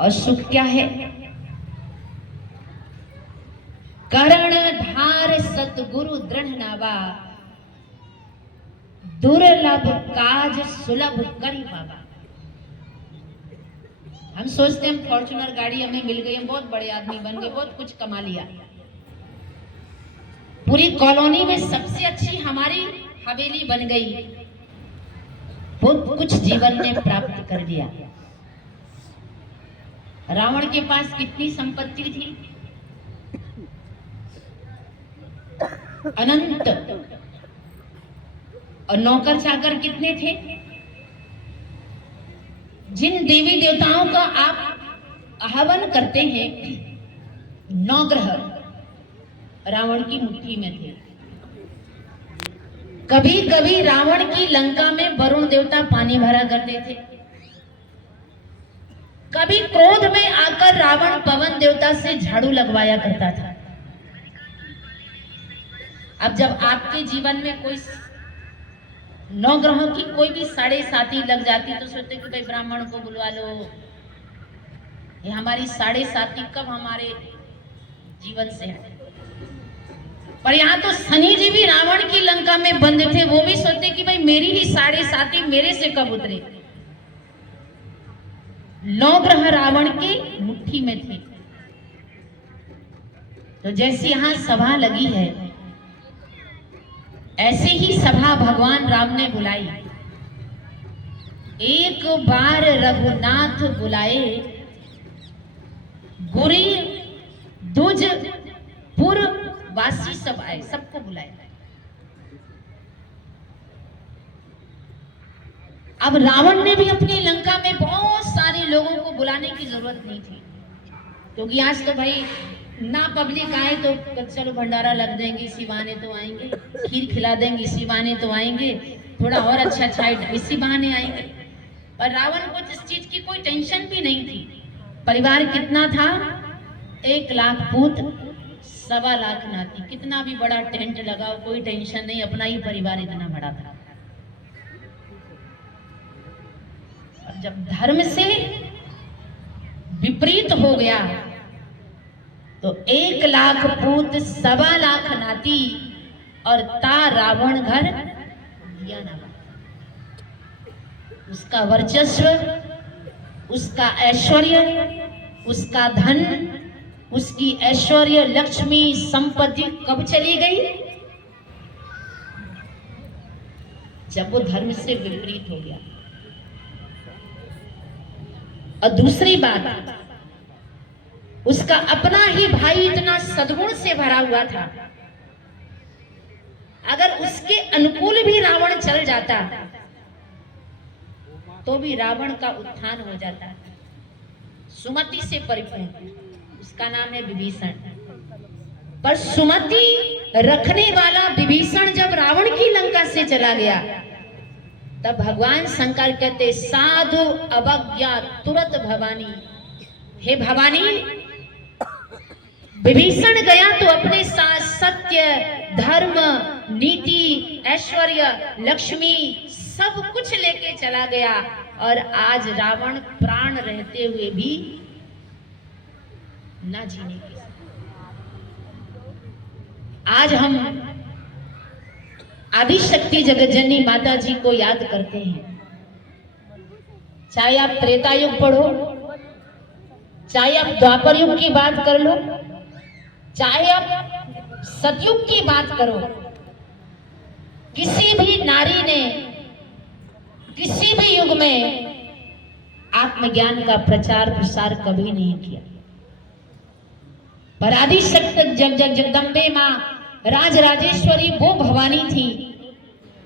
और सुख क्या है? करण धार सतगुरु दृढ़ नावा, दुर्लभ काज सुलभ करी बाबा। हम सोचते हैं फॉर्च्यूनर गाड़ी हमें मिल गई, हम बहुत बड़े आदमी बन गए, बहुत कुछ कमा लिया। पूरी कॉलोनी में सबसे अच्छी हमारी हवेली बन गई, बहुत कुछ जीवन में प्राप्त कर लिया। रावण के पास कितनी संपत्ति थी? अनंत। और नौकर चाकर कितने थे? जिन देवी देवताओं का आप आह्वान करते हैं, 9 ग्रह रावण की मुट्ठी में थे। कभी कभी रावण की लंका में वरुण देवता पानी भरा करते थे, कभी क्रोध में आकर रावण पवन देवता से झाड़ू लगवाया करता था। अब जब आपके जीवन में कोई 9 ग्रहों की कोई भी 7.5 लग जाती तो सोचते कि भाई ब्राह्मण को बुलवा लो, ये हमारी 7.5 कब हमारे जीवन से है। पर यहाँ तो शनि जी भी रावण की लंका में बंद थे, वो भी सोचते कि भाई मेरी ही 7.5 मेरे से कब उतरे। 9 ग्रह रावण की मुट्ठी में थे। तो जैसे यहाँ सभा लगी है, ऐसे ही सभा भगवान राम ने बुलाई। एक बार रघुनाथ बुलाए, गुरी दुज पुर वासी सब आए, सबको बुलाए। अब रावण ने भी अपनी लंका में बहुत सारे लोगों को बुलाने की जरूरत नहीं थी, क्योंकि आज तो भाई ना पब्लिक आए तो चलो भंडारा लग देंगे, इसी बहाने तो आएंगे, खीर खिला देंगे, इसी बहाने तो आएंगे, थोड़ा और अच्छा इसी बहाने आएंगे। पर रावण को इस चीज की कोई टेंशन भी नहीं थी। परिवार कितना था? 1 लाख पूत, 1.25 लाख नाती। कितना भी बड़ा टेंट लगाओ कोई टेंशन नहीं, अपना ही परिवार इतना बड़ा था। और जब धर्म से विपरीत हो गया तो 1 लाख पूत, 1.25 लाख नाती और ता रावण घर दिया ना। उसका वर्चस्व, उसका ऐश्वर्य, उसका धन, उसकी ऐश्वर्य लक्ष्मी संपत्ति कब चली गई? जब वो धर्म से विपरीत हो गया। और दूसरी बात, उसका अपना ही भाई इतना सद्गुण से भरा हुआ था, अगर उसके अनुकूल भी रावण चल जाता तो भी रावण का उत्थान हो जाता। सुमति से परिपूर्ण, उसका नाम है विभीषण। पर सुमति रखने वाला विभीषण जब रावण की लंका से चला गया, तब भगवान शंकर कहते साधु अवज्ञा तुरंत भवानी। हे भवानी, विभीषण गया तो अपने साथ सत्य, धर्म, नीति, ऐश्वर्य, लक्ष्मी सब कुछ लेके चला गया, और आज रावण प्राण रहते हुए भी ना जीने की। आज हम आदिशक्ति जगत जननी माता जी को याद करते हैं। चाहे आप त्रेता युग पढ़ो, चाहे आप द्वापर युग की बात कर लो, चाहे आप सतयुग की बात करो, किसी भी नारी ने किसी भी युग में आत्मज्ञान का प्रचार प्रसार कभी नहीं किया। पर आदि शक्ति जग जग जगदम्बे माँ राज राजेश्वरी वो भवानी थी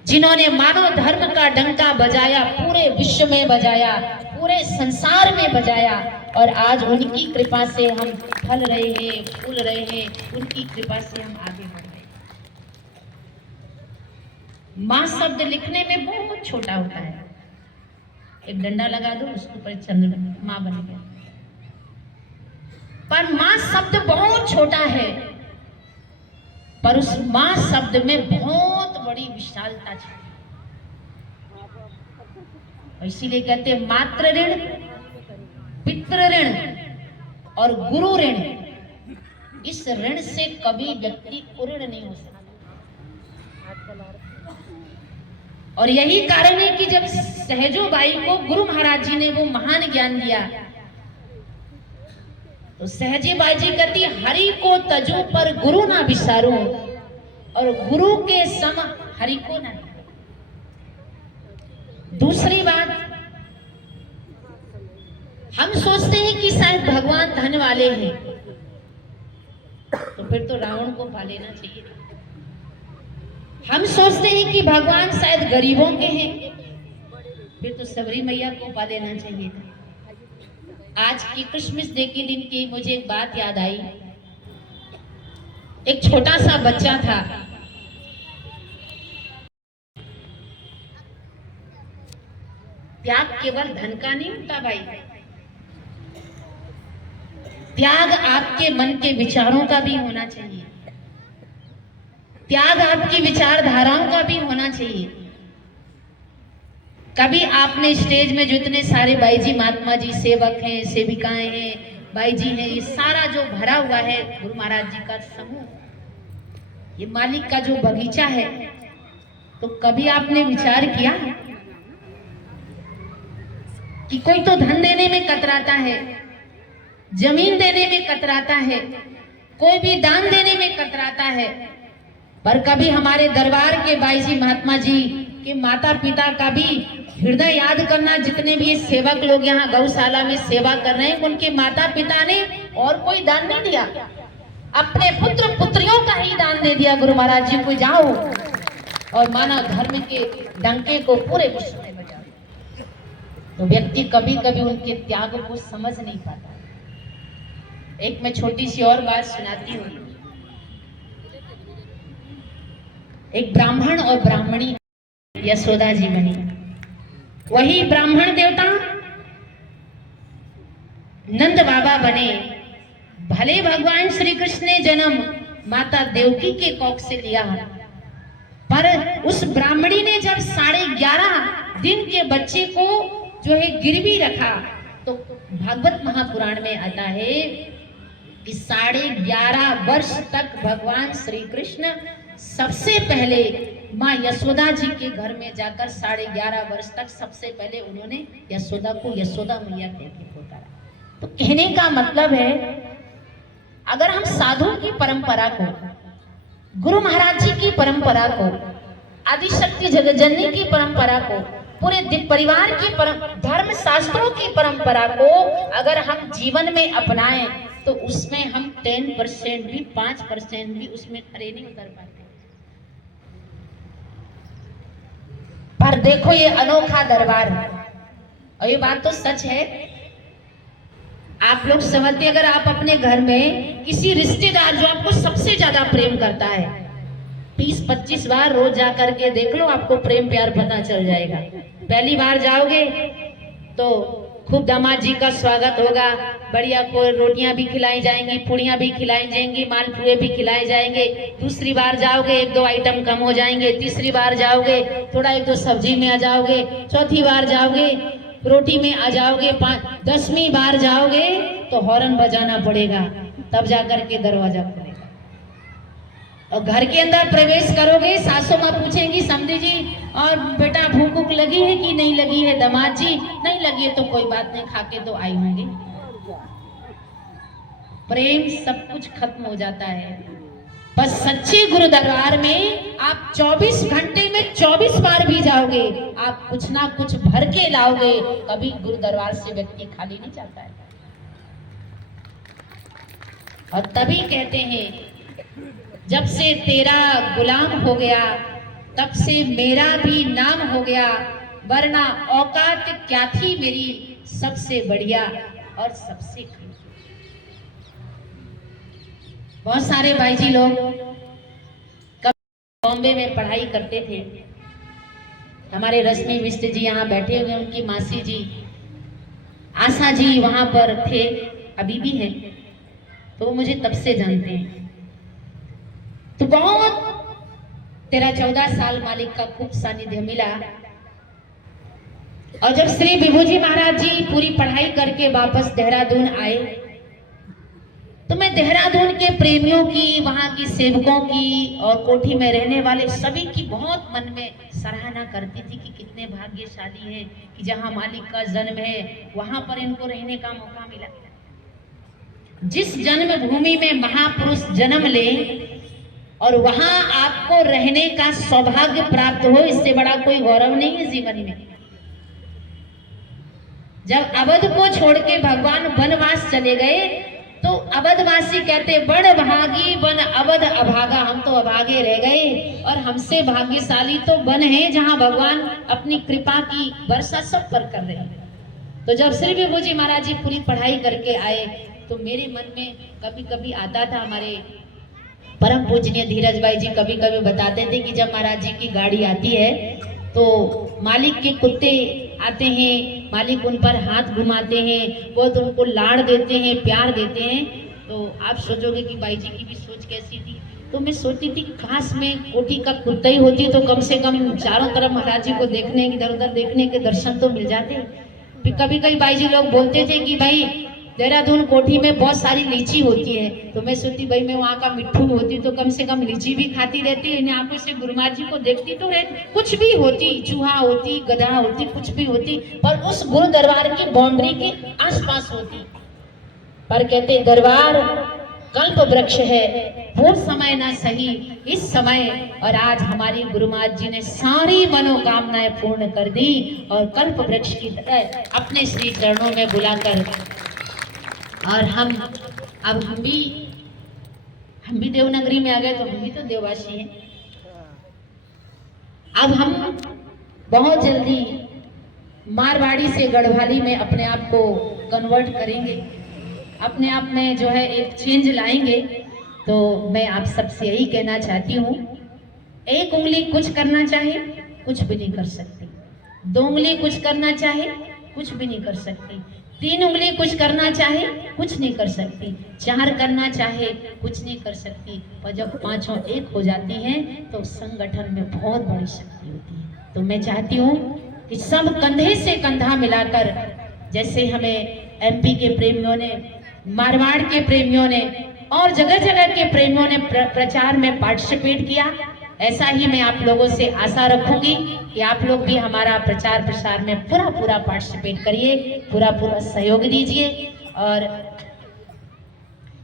जिन्होंने मानव धर्म का डंका बजाया, पूरे विश्व में बजाया, पूरे संसार में बजाया, और आज उनकी कृपा से हम फल रहे हैं, फूल रहे हैं, उनकी कृपा से हम आगे बढ़ रहे हैं। माँ शब्द लिखने में बहुत छोटा होता है, एक डंडा लगा दो उसके ऊपर चंद्र माँ बन गया, पर माँ शब्द बहुत छोटा है, पर उस माँ शब्द में बहुत बड़ी विशालता छुपी। इसीलिए कहते हैं मातृ ऋण, पितृ ऋण और गुरु ऋण, इस ऋण से कभी व्यक्ति उऋण नहीं हो सकता। और यही कारण है कि जब सहजो बाई को गुरु महाराज जी ने वो महान ज्ञान दिया, तो सहजी बाई जी कहती हरि को तजू पर गुरु ना विसारो, और गुरु के सम हरि को ना। दूसरी बात, हम सोचते हैं कि शायद भगवान धन वाले हैं, तो फिर तो रावण को पा लेना चाहिए। हम सोचते हैं कि भगवान शायद गरीबों के हैं, फिर तो सबरी मैया को पा लेना चाहिए था। आज की क्रिसमस डे के दिन की मुझे एक बात याद आई। एक छोटा सा बच्चा था, त्याग केवल धन का नहीं होता भाई, त्याग आपके मन के विचारों का भी होना चाहिए, त्याग आपकी विचारधाराओं का भी होना चाहिए। कभी आपने स्टेज में जो इतने सारे बाई जी महात्मा जी सेवक हैं, सेविकाएं हैं, बाई जी हैं, ये सारा जो भरा हुआ है गुरु महाराज जी का समूह, ये मालिक का जो बगीचा है, तो कभी आपने विचार किया कि कोई तो धन देने में कतराता है, जमीन देने में कतराता है, कोई भी दान देने में कतराता है, पर कभी हमारे दरबार के बाई जी महात्मा जी के माता पिता का भी हृदय याद करना। जितने भी सेवक लोग यहाँ गौशाला में सेवा कर रहे हैं, उनके माता पिता ने और कोई दान नहीं दिया, अपने पुत्र पुत्रियों का ही दान दे दिया। गुरु महाराज जी को जाओ और मानव धर्म के डंके को पूरे विश्व में बजाओ। तो व्यक्ति कभी कभी उनके त्याग को समझ नहीं पाता। एक मैं छोटी सी और बात सुनाती हूँ। एक ब्राह्मण और ब्राह्मणी यशोदा जी बनी। वही ब्राह्मण देवता नंद बाबा बने। भले भगवान श्री कृष्ण ने जन्म माता देवकी के कोख से लिया, पर उस ब्राह्मणी ने जब 11.5 दिन के बच्चे को जो है गिरवी रखा, तो भागवत महापुराण में आता है कि 11.5 वर्ष तक भगवान श्री कृष्ण सबसे पहले माँ यशोदा जी के घर में जाकर 11.5 वर्ष तक सबसे पहले उन्होंने यशोदा को यशोदा मैया कहकर पुकारा। तो कहने का मतलब है, अगर हम साधु की परंपरा को, गुरु महाराज जी की परंपरा को, आदिशक्ति जगतजननी की परंपरा को, पूरे परिवार की धर्म शास्त्रों की परंपरा को अगर हम जीवन में अपनाएं, तो उसमें हम 10% भी 5% भी उसमें खड़े नहीं उतर पाते। पर देखो ये अनोखा दरबार, और ये बात तो सच है। आप लोग समझते, अगर आप अपने घर में किसी रिश्तेदार जो आपको सबसे ज्यादा प्रेम करता है, 20-25 बार रोज जा करके देख लो, आपको प्रेम प्यार पता चल जाएगा। पहली बार जाओगे तो खूब दामाद जी का स्वागत होगा, बढ़िया को रोटियां भी खिलाई जाएंगी, पूड़ियां भी खिलाई जाएंगी, मालपुए भी खिलाए जाएंगे। दूसरी बार जाओगे 1-2 आइटम कम हो जाएंगे। तीसरी बार जाओगे थोड़ा 1-2 सब्जी में आ जाओगे। चौथी बार जाओगे रोटी में आ जाओगे। 10वीं बार जाओगे तो हॉर्न बजाना पड़ेगा, तब जाकर के दरवाजा खुलेगा। और घर के अंदर प्रवेश करोगे, सासू माँ पूछेंगी समधी जी और बेटा भूख भूख लगी है कि नहीं लगी है? दामाद जी नहीं लगी है तो कोई बात नहीं, खा के तो आई होंगी। प्रेम सब कुछ खत्म हो जाता है। बस सच्चे गुरु दरबार में आप 24 घंटे में 24 बार भी जाओगे, आप कुछ ना कुछ भर के लाओगे। कभी गुरु दरबार से व्यक्ति खाली नहीं जाता है। और तभी कहते हैं जब से तेरा गुलाम हो गया तब से मेरा भी नाम हो गया, वरना औकात क्या थी मेरी सबसे बढ़िया और सबसे कीमती। बहुत सारे भाई जी लोग बॉम्बे में पढ़ाई करते थे। हमारे रश्मि मिश्र जी यहाँ बैठे हुए, उनकी मासी जी आशा जी वहां पर थे, अभी भी हैं, तो वो मुझे तब से जानते हैं। तो बहुत 13-14 साल मालिक का खूब सानिध्य मिला। और जब श्री विभूजी महाराज जी पूरी पढ़ाई करके वापस देहरादून आए, तो मैं देहरादून के प्रेमियों की, वहां की सेवकों की और कोठी में रहने वाले सभी की बहुत मन में सराहना करती थी कि कितने भाग्यशाली हैं कि जहां मालिक का जन्म है वहां पर इनको रहने का मौका मिला। जिस जन्मभूमि में महापुरुष जन्म ले और वहां आपको रहने का सौभाग्य प्राप्त हो, इससे बड़ा कोई गौरव नहीं है जीवन में। जब अवध को छोड़ के भगवान वनवास चले गए तो अवधवासी कहते बड़ भागी वन अवध अभागा, हम तो अभागे रह गए और हमसे भाग्यशाली तो वन है जहां भगवान अपनी कृपा की वर्षा सब पर कर रहे हैं। तो जब श्री विभूजी महाराज जी पूरी पढ़ाई करके आए तो मेरे मन में कभी कभी आता था, हमारे परम पूजनीय धीरज भाई जी कभी कभी बताते थे कि जब महाराज जी की गाड़ी आती है तो मालिक के कुत्ते आते हैं, मालिक उन पर हाथ घुमाते हैं, वो तो उनको लाड़ देते हैं, प्यार देते हैं। तो आप सोचोगे कि भाई जी की भी सोच कैसी थी। तो मैं सोचती थी काश में कोठी का कुत्ता ही होती तो कम से कम चारों तरफ महाराज जी को देखने, इधर उधर देखने के दर्शन तो मिल जाते। फिर कभी कभी भाई जी लोग बोलते थे कि भाई देहरादून कोठी में बहुत सारी लीची होती है, तो मैं सोचती भाई मैं वहाँ का मिट्ठू होती तो कम से कम लीची भी खाती रहती, इन आंखों से गुरु महाराज जी को देखती तो रहती। कुछ भी होती, चूहा होती, गधा होती, कुछ भी होती, पर उस गुरु दरबार की बाउंड्री के आसपास होती। पर कहते दरबार कल्प वृक्ष है, वो समय ना सही इस समय, और आज हमारी गुरु महाराज जी ने सारी मनोकामनाएं पूर्ण कर दी और कल्प वृक्ष की तरह अपने श्री चरणों में बुलाकर, और हम भी देवनगरी में आ गए, तो हम भी तो देववासी हैं। अब हम बहुत जल्दी मारवाड़ी से गढ़वाली में अपने आप को कन्वर्ट करेंगे, अपने आप में जो है एक चेंज लाएंगे। तो मैं आप सबसे यही कहना चाहती हूँ, एक उंगली कुछ करना चाहे कुछ भी नहीं कर सकती, 2 उंगली कुछ करना चाहे कुछ भी नहीं कर सकती, 3 उंगली कुछ करना चाहे कुछ नहीं कर सकती, 4 करना चाहे कुछ नहीं कर सकती, और जब 5 एक हो जाती हैं तो संगठन में बहुत बड़ी शक्ति होती है। तो मैं चाहती हूँ कि सब कंधे से कंधा मिलाकर, जैसे हमें एमपी के प्रेमियों ने, मारवाड़ के प्रेमियों ने और जगह जगह के प्रेमियों ने प्रचार में पार्टिसिपेट किया, ऐसा ही मैं आप लोगों से आशा रखूंगी कि आप लोग भी हमारा प्रचार प्रसार में पूरा पार्टिसिपेट करिए, पूरा सहयोग दीजिए। और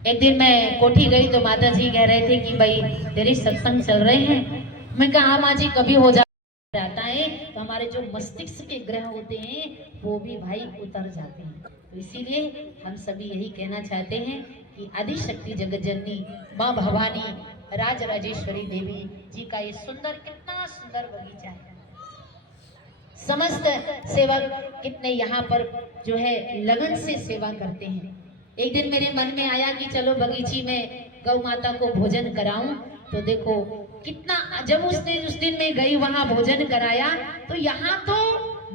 एक दिन मैं कोठी गई तो माता जी कह रहे थे कि भाई तेरे सत्संग चल रहे हैं। मैं कहा हाँ माँ जी, कभी हो जाता है तो हमारे जो मस्तिष्क के ग्रह होते हैं वो भी भाई उतर जाते हैं। तो इसीलिए हम सभी यही कहना चाहते हैं कि आदिशक्ति जगत जननी माँ भवानी राज राजेश्वरी देवी जी का ये सुंदर, कितना सुंदर बगीचा है। समस्त सेवक कितने यहाँ पर जो है लगन से सेवा करते हैं। एक दिन मेरे मन में आया कि चलो बगीची में गौ माता को भोजन कराऊं, तो देखो कितना, जब उस दिन में गई वहां भोजन कराया तो यहाँ तो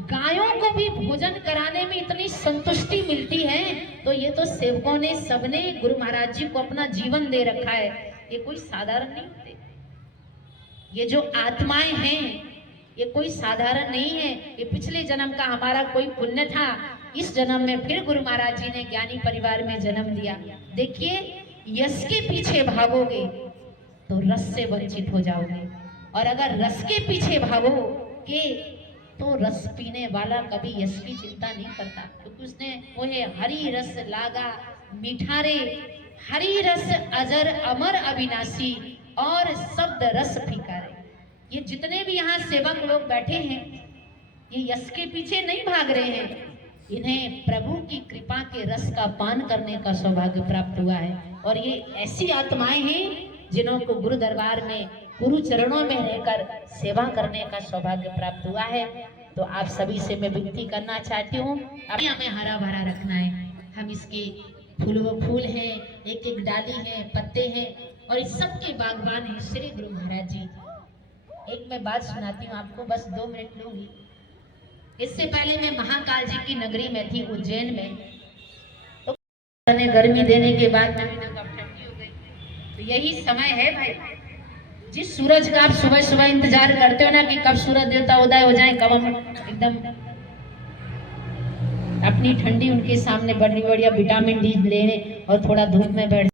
गायों को भी भोजन कराने में इतनी संतुष्टि मिलती है। तो ये तो सेवकों ने, सबने गुरु महाराज जी को अपना जीवन दे रखा है, ये कोई साधारण नहीं होते। ये जो आत्माएं हैं ये कोई साधारण नहीं है, ये पिछले जन्म का हमारा कोई पुण्य था, इस जन्म में फिर गुरु महाराज जी ने ज्ञानी परिवार में जन्म दिया। देखिए, यश के पीछे भागोगे तो रस से वंचित हो जाओगे, और अगर रस के पीछे भागोगे तो रस पीने वाला कभी यश की चिंता नहीं करता, क्योंकि उसने वो है हरि रस लागा मीठारे, हरि रस अजर अमर अविनाशी और शब्द रस फीकारे। ये जितने भी यहाँ सेवक लोग बैठे हैं ये यश के पीछे नहीं भाग रहे हैं, इन्हें प्रभु की कृपा के रस का पान करने का सौभाग्य प्राप्त हुआ है। और ये ऐसी आत्माएं हैं जिन्हों को गुरु दरबार में, गुरु चरणों में रहकर सेवा करने का सौभाग्य प्राप्त हुआ है। तो आप सभी से मैं विनती करना चाहती हूँ, अभी हमें हरा भरा रखना है। हम इसके फूल हैं, एक एक डाली है, पत्ते हैं, और इस सब के बागबान हैं श्री गुरु महाराज जी। एक मैं बात सुनाती हूँ आपको, बस 2 मिनट लूंगी। इससे पहले मैं महाकाल जी की नगरी में थी, उज्जैन में। तो गर्मी देने के बाद ठंडी हो गई। तो यही समय है भाई, जिस सूरज का आप सुबह सुबह इंतजार करते हो ना कि कब सूरज देवता उदय हो जाए, कब हम एकदम अपनी ठंडी उनके सामने बढ़िया विटामिन डी लेने और थोड़ा धूप में बैठ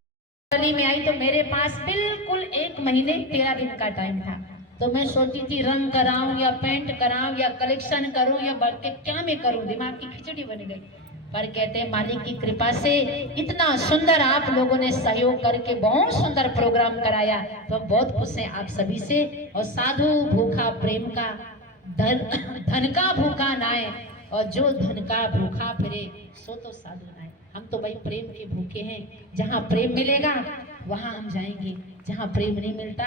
गली में आई, तो मेरे पास बिल्कुल 1 महीने 13 दिन का टाइम था। तो मैं सोचती थी रंग कराऊं या पेंट कराऊं या कलेक्शन करूं या बढ़ के क्या मैं करूं, दिमाग की खिचड़ी बन गई। पर कहते हैं मालिक की कृपा से इतना सुंदर आप लोगों ने सहयोग करके बहुत सुंदर प्रोग्राम कराया, तो हम बहुत खुश हैं आप सभी से। और साधु भूखा प्रेम का, धन का भूखा नाय, और जो धन का भूखा फिरे सो तो साधु नाय। हम तो भाई प्रेम के भूखे हैं, जहाँ प्रेम मिलेगा वहां हम जाएंगे, जहाँ प्रेम नहीं मिलता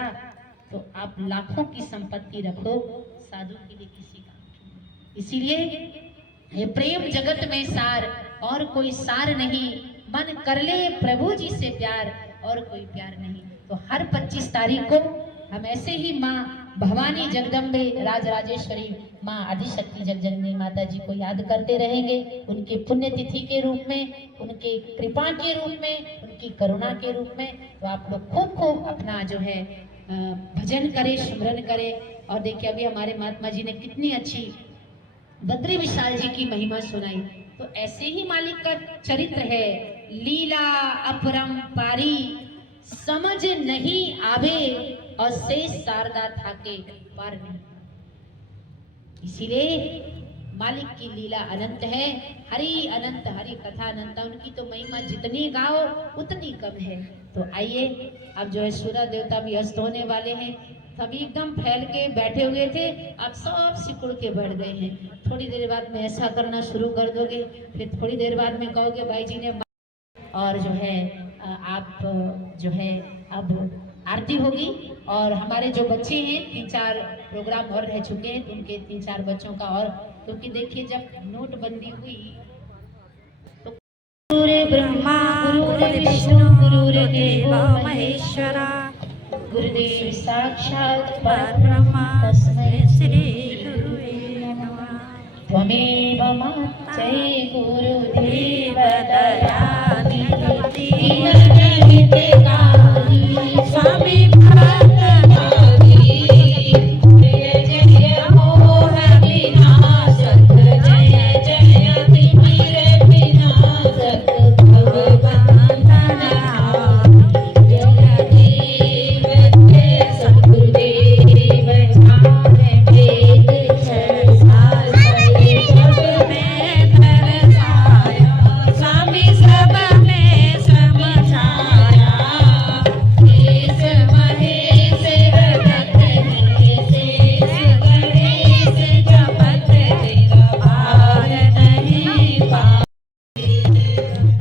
तो आप लाखों की संपत्ति रखो, साधु के लिए किसी काम। इसीलिए ये प्रेम जगत में सार, और कोई सार नहीं, मन कर ले प्रभु जी से प्यार, और कोई प्यार नहीं। तो हर 25 तारीख को हम ऐसे ही माँ भवानी जगदम्बे राजराजेश्वरी माँ आदिशक्ति जगजननी माता जी को याद करते रहेंगे, उनके पुण्यतिथि के रूप में, उनके कृपा के रूप में, उनकी करुणा के रूप में। तो आप लोग खूब खूब अपना जो है भजन करें, स्मरण करें। और देखिए अभी हमारे महात्मा जी ने कितनी अच्छी बद्री विशाल जी की महिमा सुनाई। तो ऐसे ही मालिक का चरित्र है, लीला अपरंपारी, समझ नहीं आवे, और शेष शारदा थाके पार नहीं। इसीलिए मालिक की लीला अनंत है, हरि अनंत, हरि कथा अनंत। उनकी तो महिमा जितनी गाओ उतनी कम है। तो आइए, अब जो है सूर्य देवता भी अस्त होने वाले हैं। सभी एकदम फैल के बैठे हुए थे, अब सब सिकुड़ के बैठ गए हैं। थोड़ी देर बाद में ऐसा करना शुरू कर दोगे, फिर थोड़ी देर बाद में कहोगे भाई जी ने, और जो है आप जो है अब आरती होगी। और हमारे जो बच्चे हैं 3-4 प्रोग्राम और रह चुके हैं, तो उनके 3-4 बच्चों का और, क्योंकि देखिए जब नोटबंदी हुई तो गुरु ब्रह्मा गुरु विष्णु गुरु देव महेश्वरा, गुरुदेव साक्षात परब्रह्म तस्मै श्री गुरुवे नमः। त्वमेव माते गुरुदेव दयानिधि दीनहितकारी स्वामी भक्तमानी, जय जय मोह विनाशक, जय जय तिमिर विनाशक, भगवान जय देव सद्गुरुदेव ज्ञान वेद जय सारे सब में दर्शाया, स्वामी सब में समझाया। देश महेश रघत शेष गणेश जपत तेरा भार नहीं पा।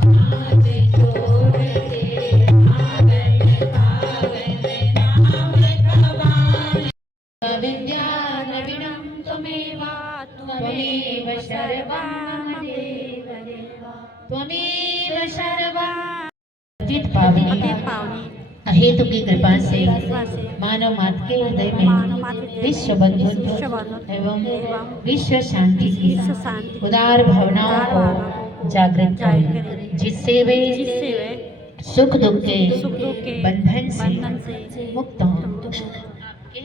हाथ जोड़ तेरे पावन पावन नाम कहावे, विद्यानविनं त्वमेव, त्वमेव सर्वं देव देवा, त्वमेव सर्वं। पतित पावनी अहेतु की कृपा से मानव मात्र के हृदय में विश्व बंधुत्व एवं विश्व शांति की उदार भावनाओं को जागृत करें, जिससे वे सुख दुख के बंधन से मुक्त हों।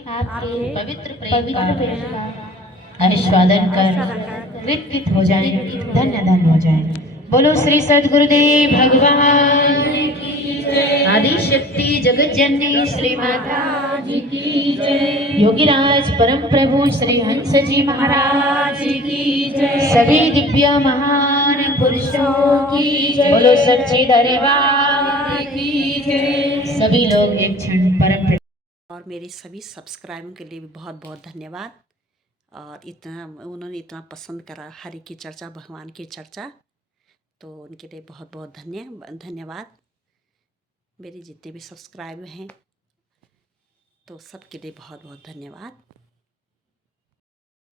आपके पवित्र प्रेम का आस्वादन कर कृत हो जाए, धन्य धन्य हो जाए। बोलो श्री सद्गुरुदेव भगवान की जय। आदि शक्ति जगत जननी श्री माता जी की जय। योगीराज परम प्रभु श्री हंस जी महाराज की जय। सभी दिव्य महान पुरुषों की जय। बोलो सच्ची दरबार की जय। सभी लोग एक क्षण परम और मेरे सभी सब्सक्राइबर के लिए भी बहुत बहुत धन्यवाद। और इतना उन्होंने इतना पसंद करा हरि की चर्चा, भगवान की चर्चा, तो उनके लिए बहुत बहुत धन्यवाद। मेरे जितने भी सब्सक्राइबर हैं, तो सबके लिए बहुत बहुत धन्यवाद।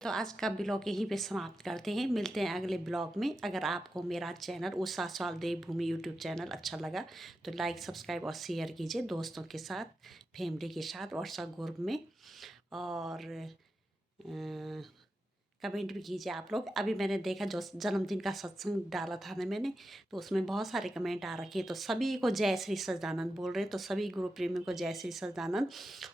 तो आज का ब्लॉग यहीं पे समाप्त करते हैं, मिलते हैं अगले ब्लॉग में। अगर आपको मेरा चैनल उषा साल देवभूमि यूट्यूब चैनल अच्छा लगा तो लाइक, सब्सक्राइब और शेयर कीजिए दोस्तों के साथ, फैमिली के साथ, व्हाट्सएप ग्रुप में, और कमेंट भी कीजिए आप लोग। अभी मैंने देखा जो जन्मदिन का सत्संग डाला था ना मैंने, तो उसमें बहुत सारे कमेंट आ रखे हैं। तो सभी को जय श्री सच्चिदानंद बोल रहे हैं, तो सभी गुरु प्रेमियों को जय श्री सच्चिदानंद।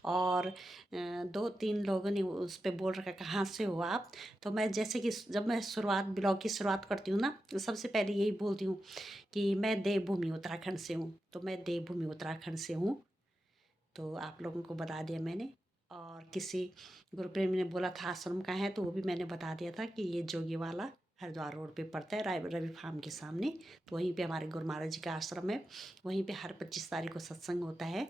और 2-3 लोगों ने उस पर बोल रखा कहाँ से हो आप। तो मैं जैसे कि जब मैं ब्लॉग की शुरुआत करती हूँ ना, तो सबसे पहले यही बोलती हूँ कि मैं देवभूमि उत्तराखंड से हूँ। तो मैं देवभूमि उत्तराखंड से हूँ, तो आप लोगों को बता दिया मैंने। और किसी गुरु प्रेमी ने बोला था आश्रम का है, तो वो भी मैंने बता दिया था कि ये जोगीवाला हरिद्वार रोड पे पड़ता है, रवि फार्म के सामने। तो वहीं पे हमारे गुरु महाराज जी का आश्रम है, वहीं पे हर 25 तारीख को सत्संग होता है।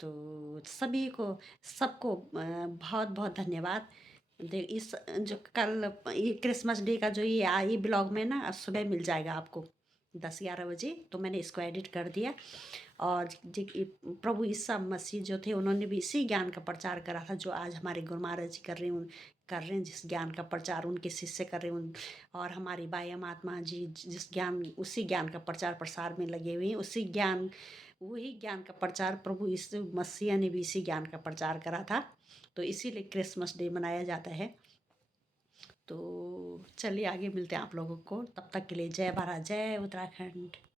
तो सभी को, सबको बहुत बहुत धन्यवाद। इस जो कल ये क्रिसमस डे का जो ये ब्लॉग में ना सुबह मिल जाएगा आपको 10-11 बजे। तो मैंने इसको एडिट कर दिया। और प्रभु ईसा मसीह जो थे, उन्होंने भी इसी ज्ञान का प्रचार करा था जो आज हमारे गुरु महाराज जी कर रहे हैं, जिस ज्ञान का प्रचार उनके शिष्य कर रहे हैं। और हमारी बाया महात्मा जी उसी ज्ञान का प्रचार प्रसार में लगे हुए हैं। वही ज्ञान का प्रचार प्रभु यीशु मसीह ने भी इसी ज्ञान का प्रचार करा था। तो इसीलिए क्रिसमस डे मनाया जाता है। तो चलिए आगे मिलते हैं आप लोगों को, तब तक के लिए जय भारत, जय उत्तराखंड।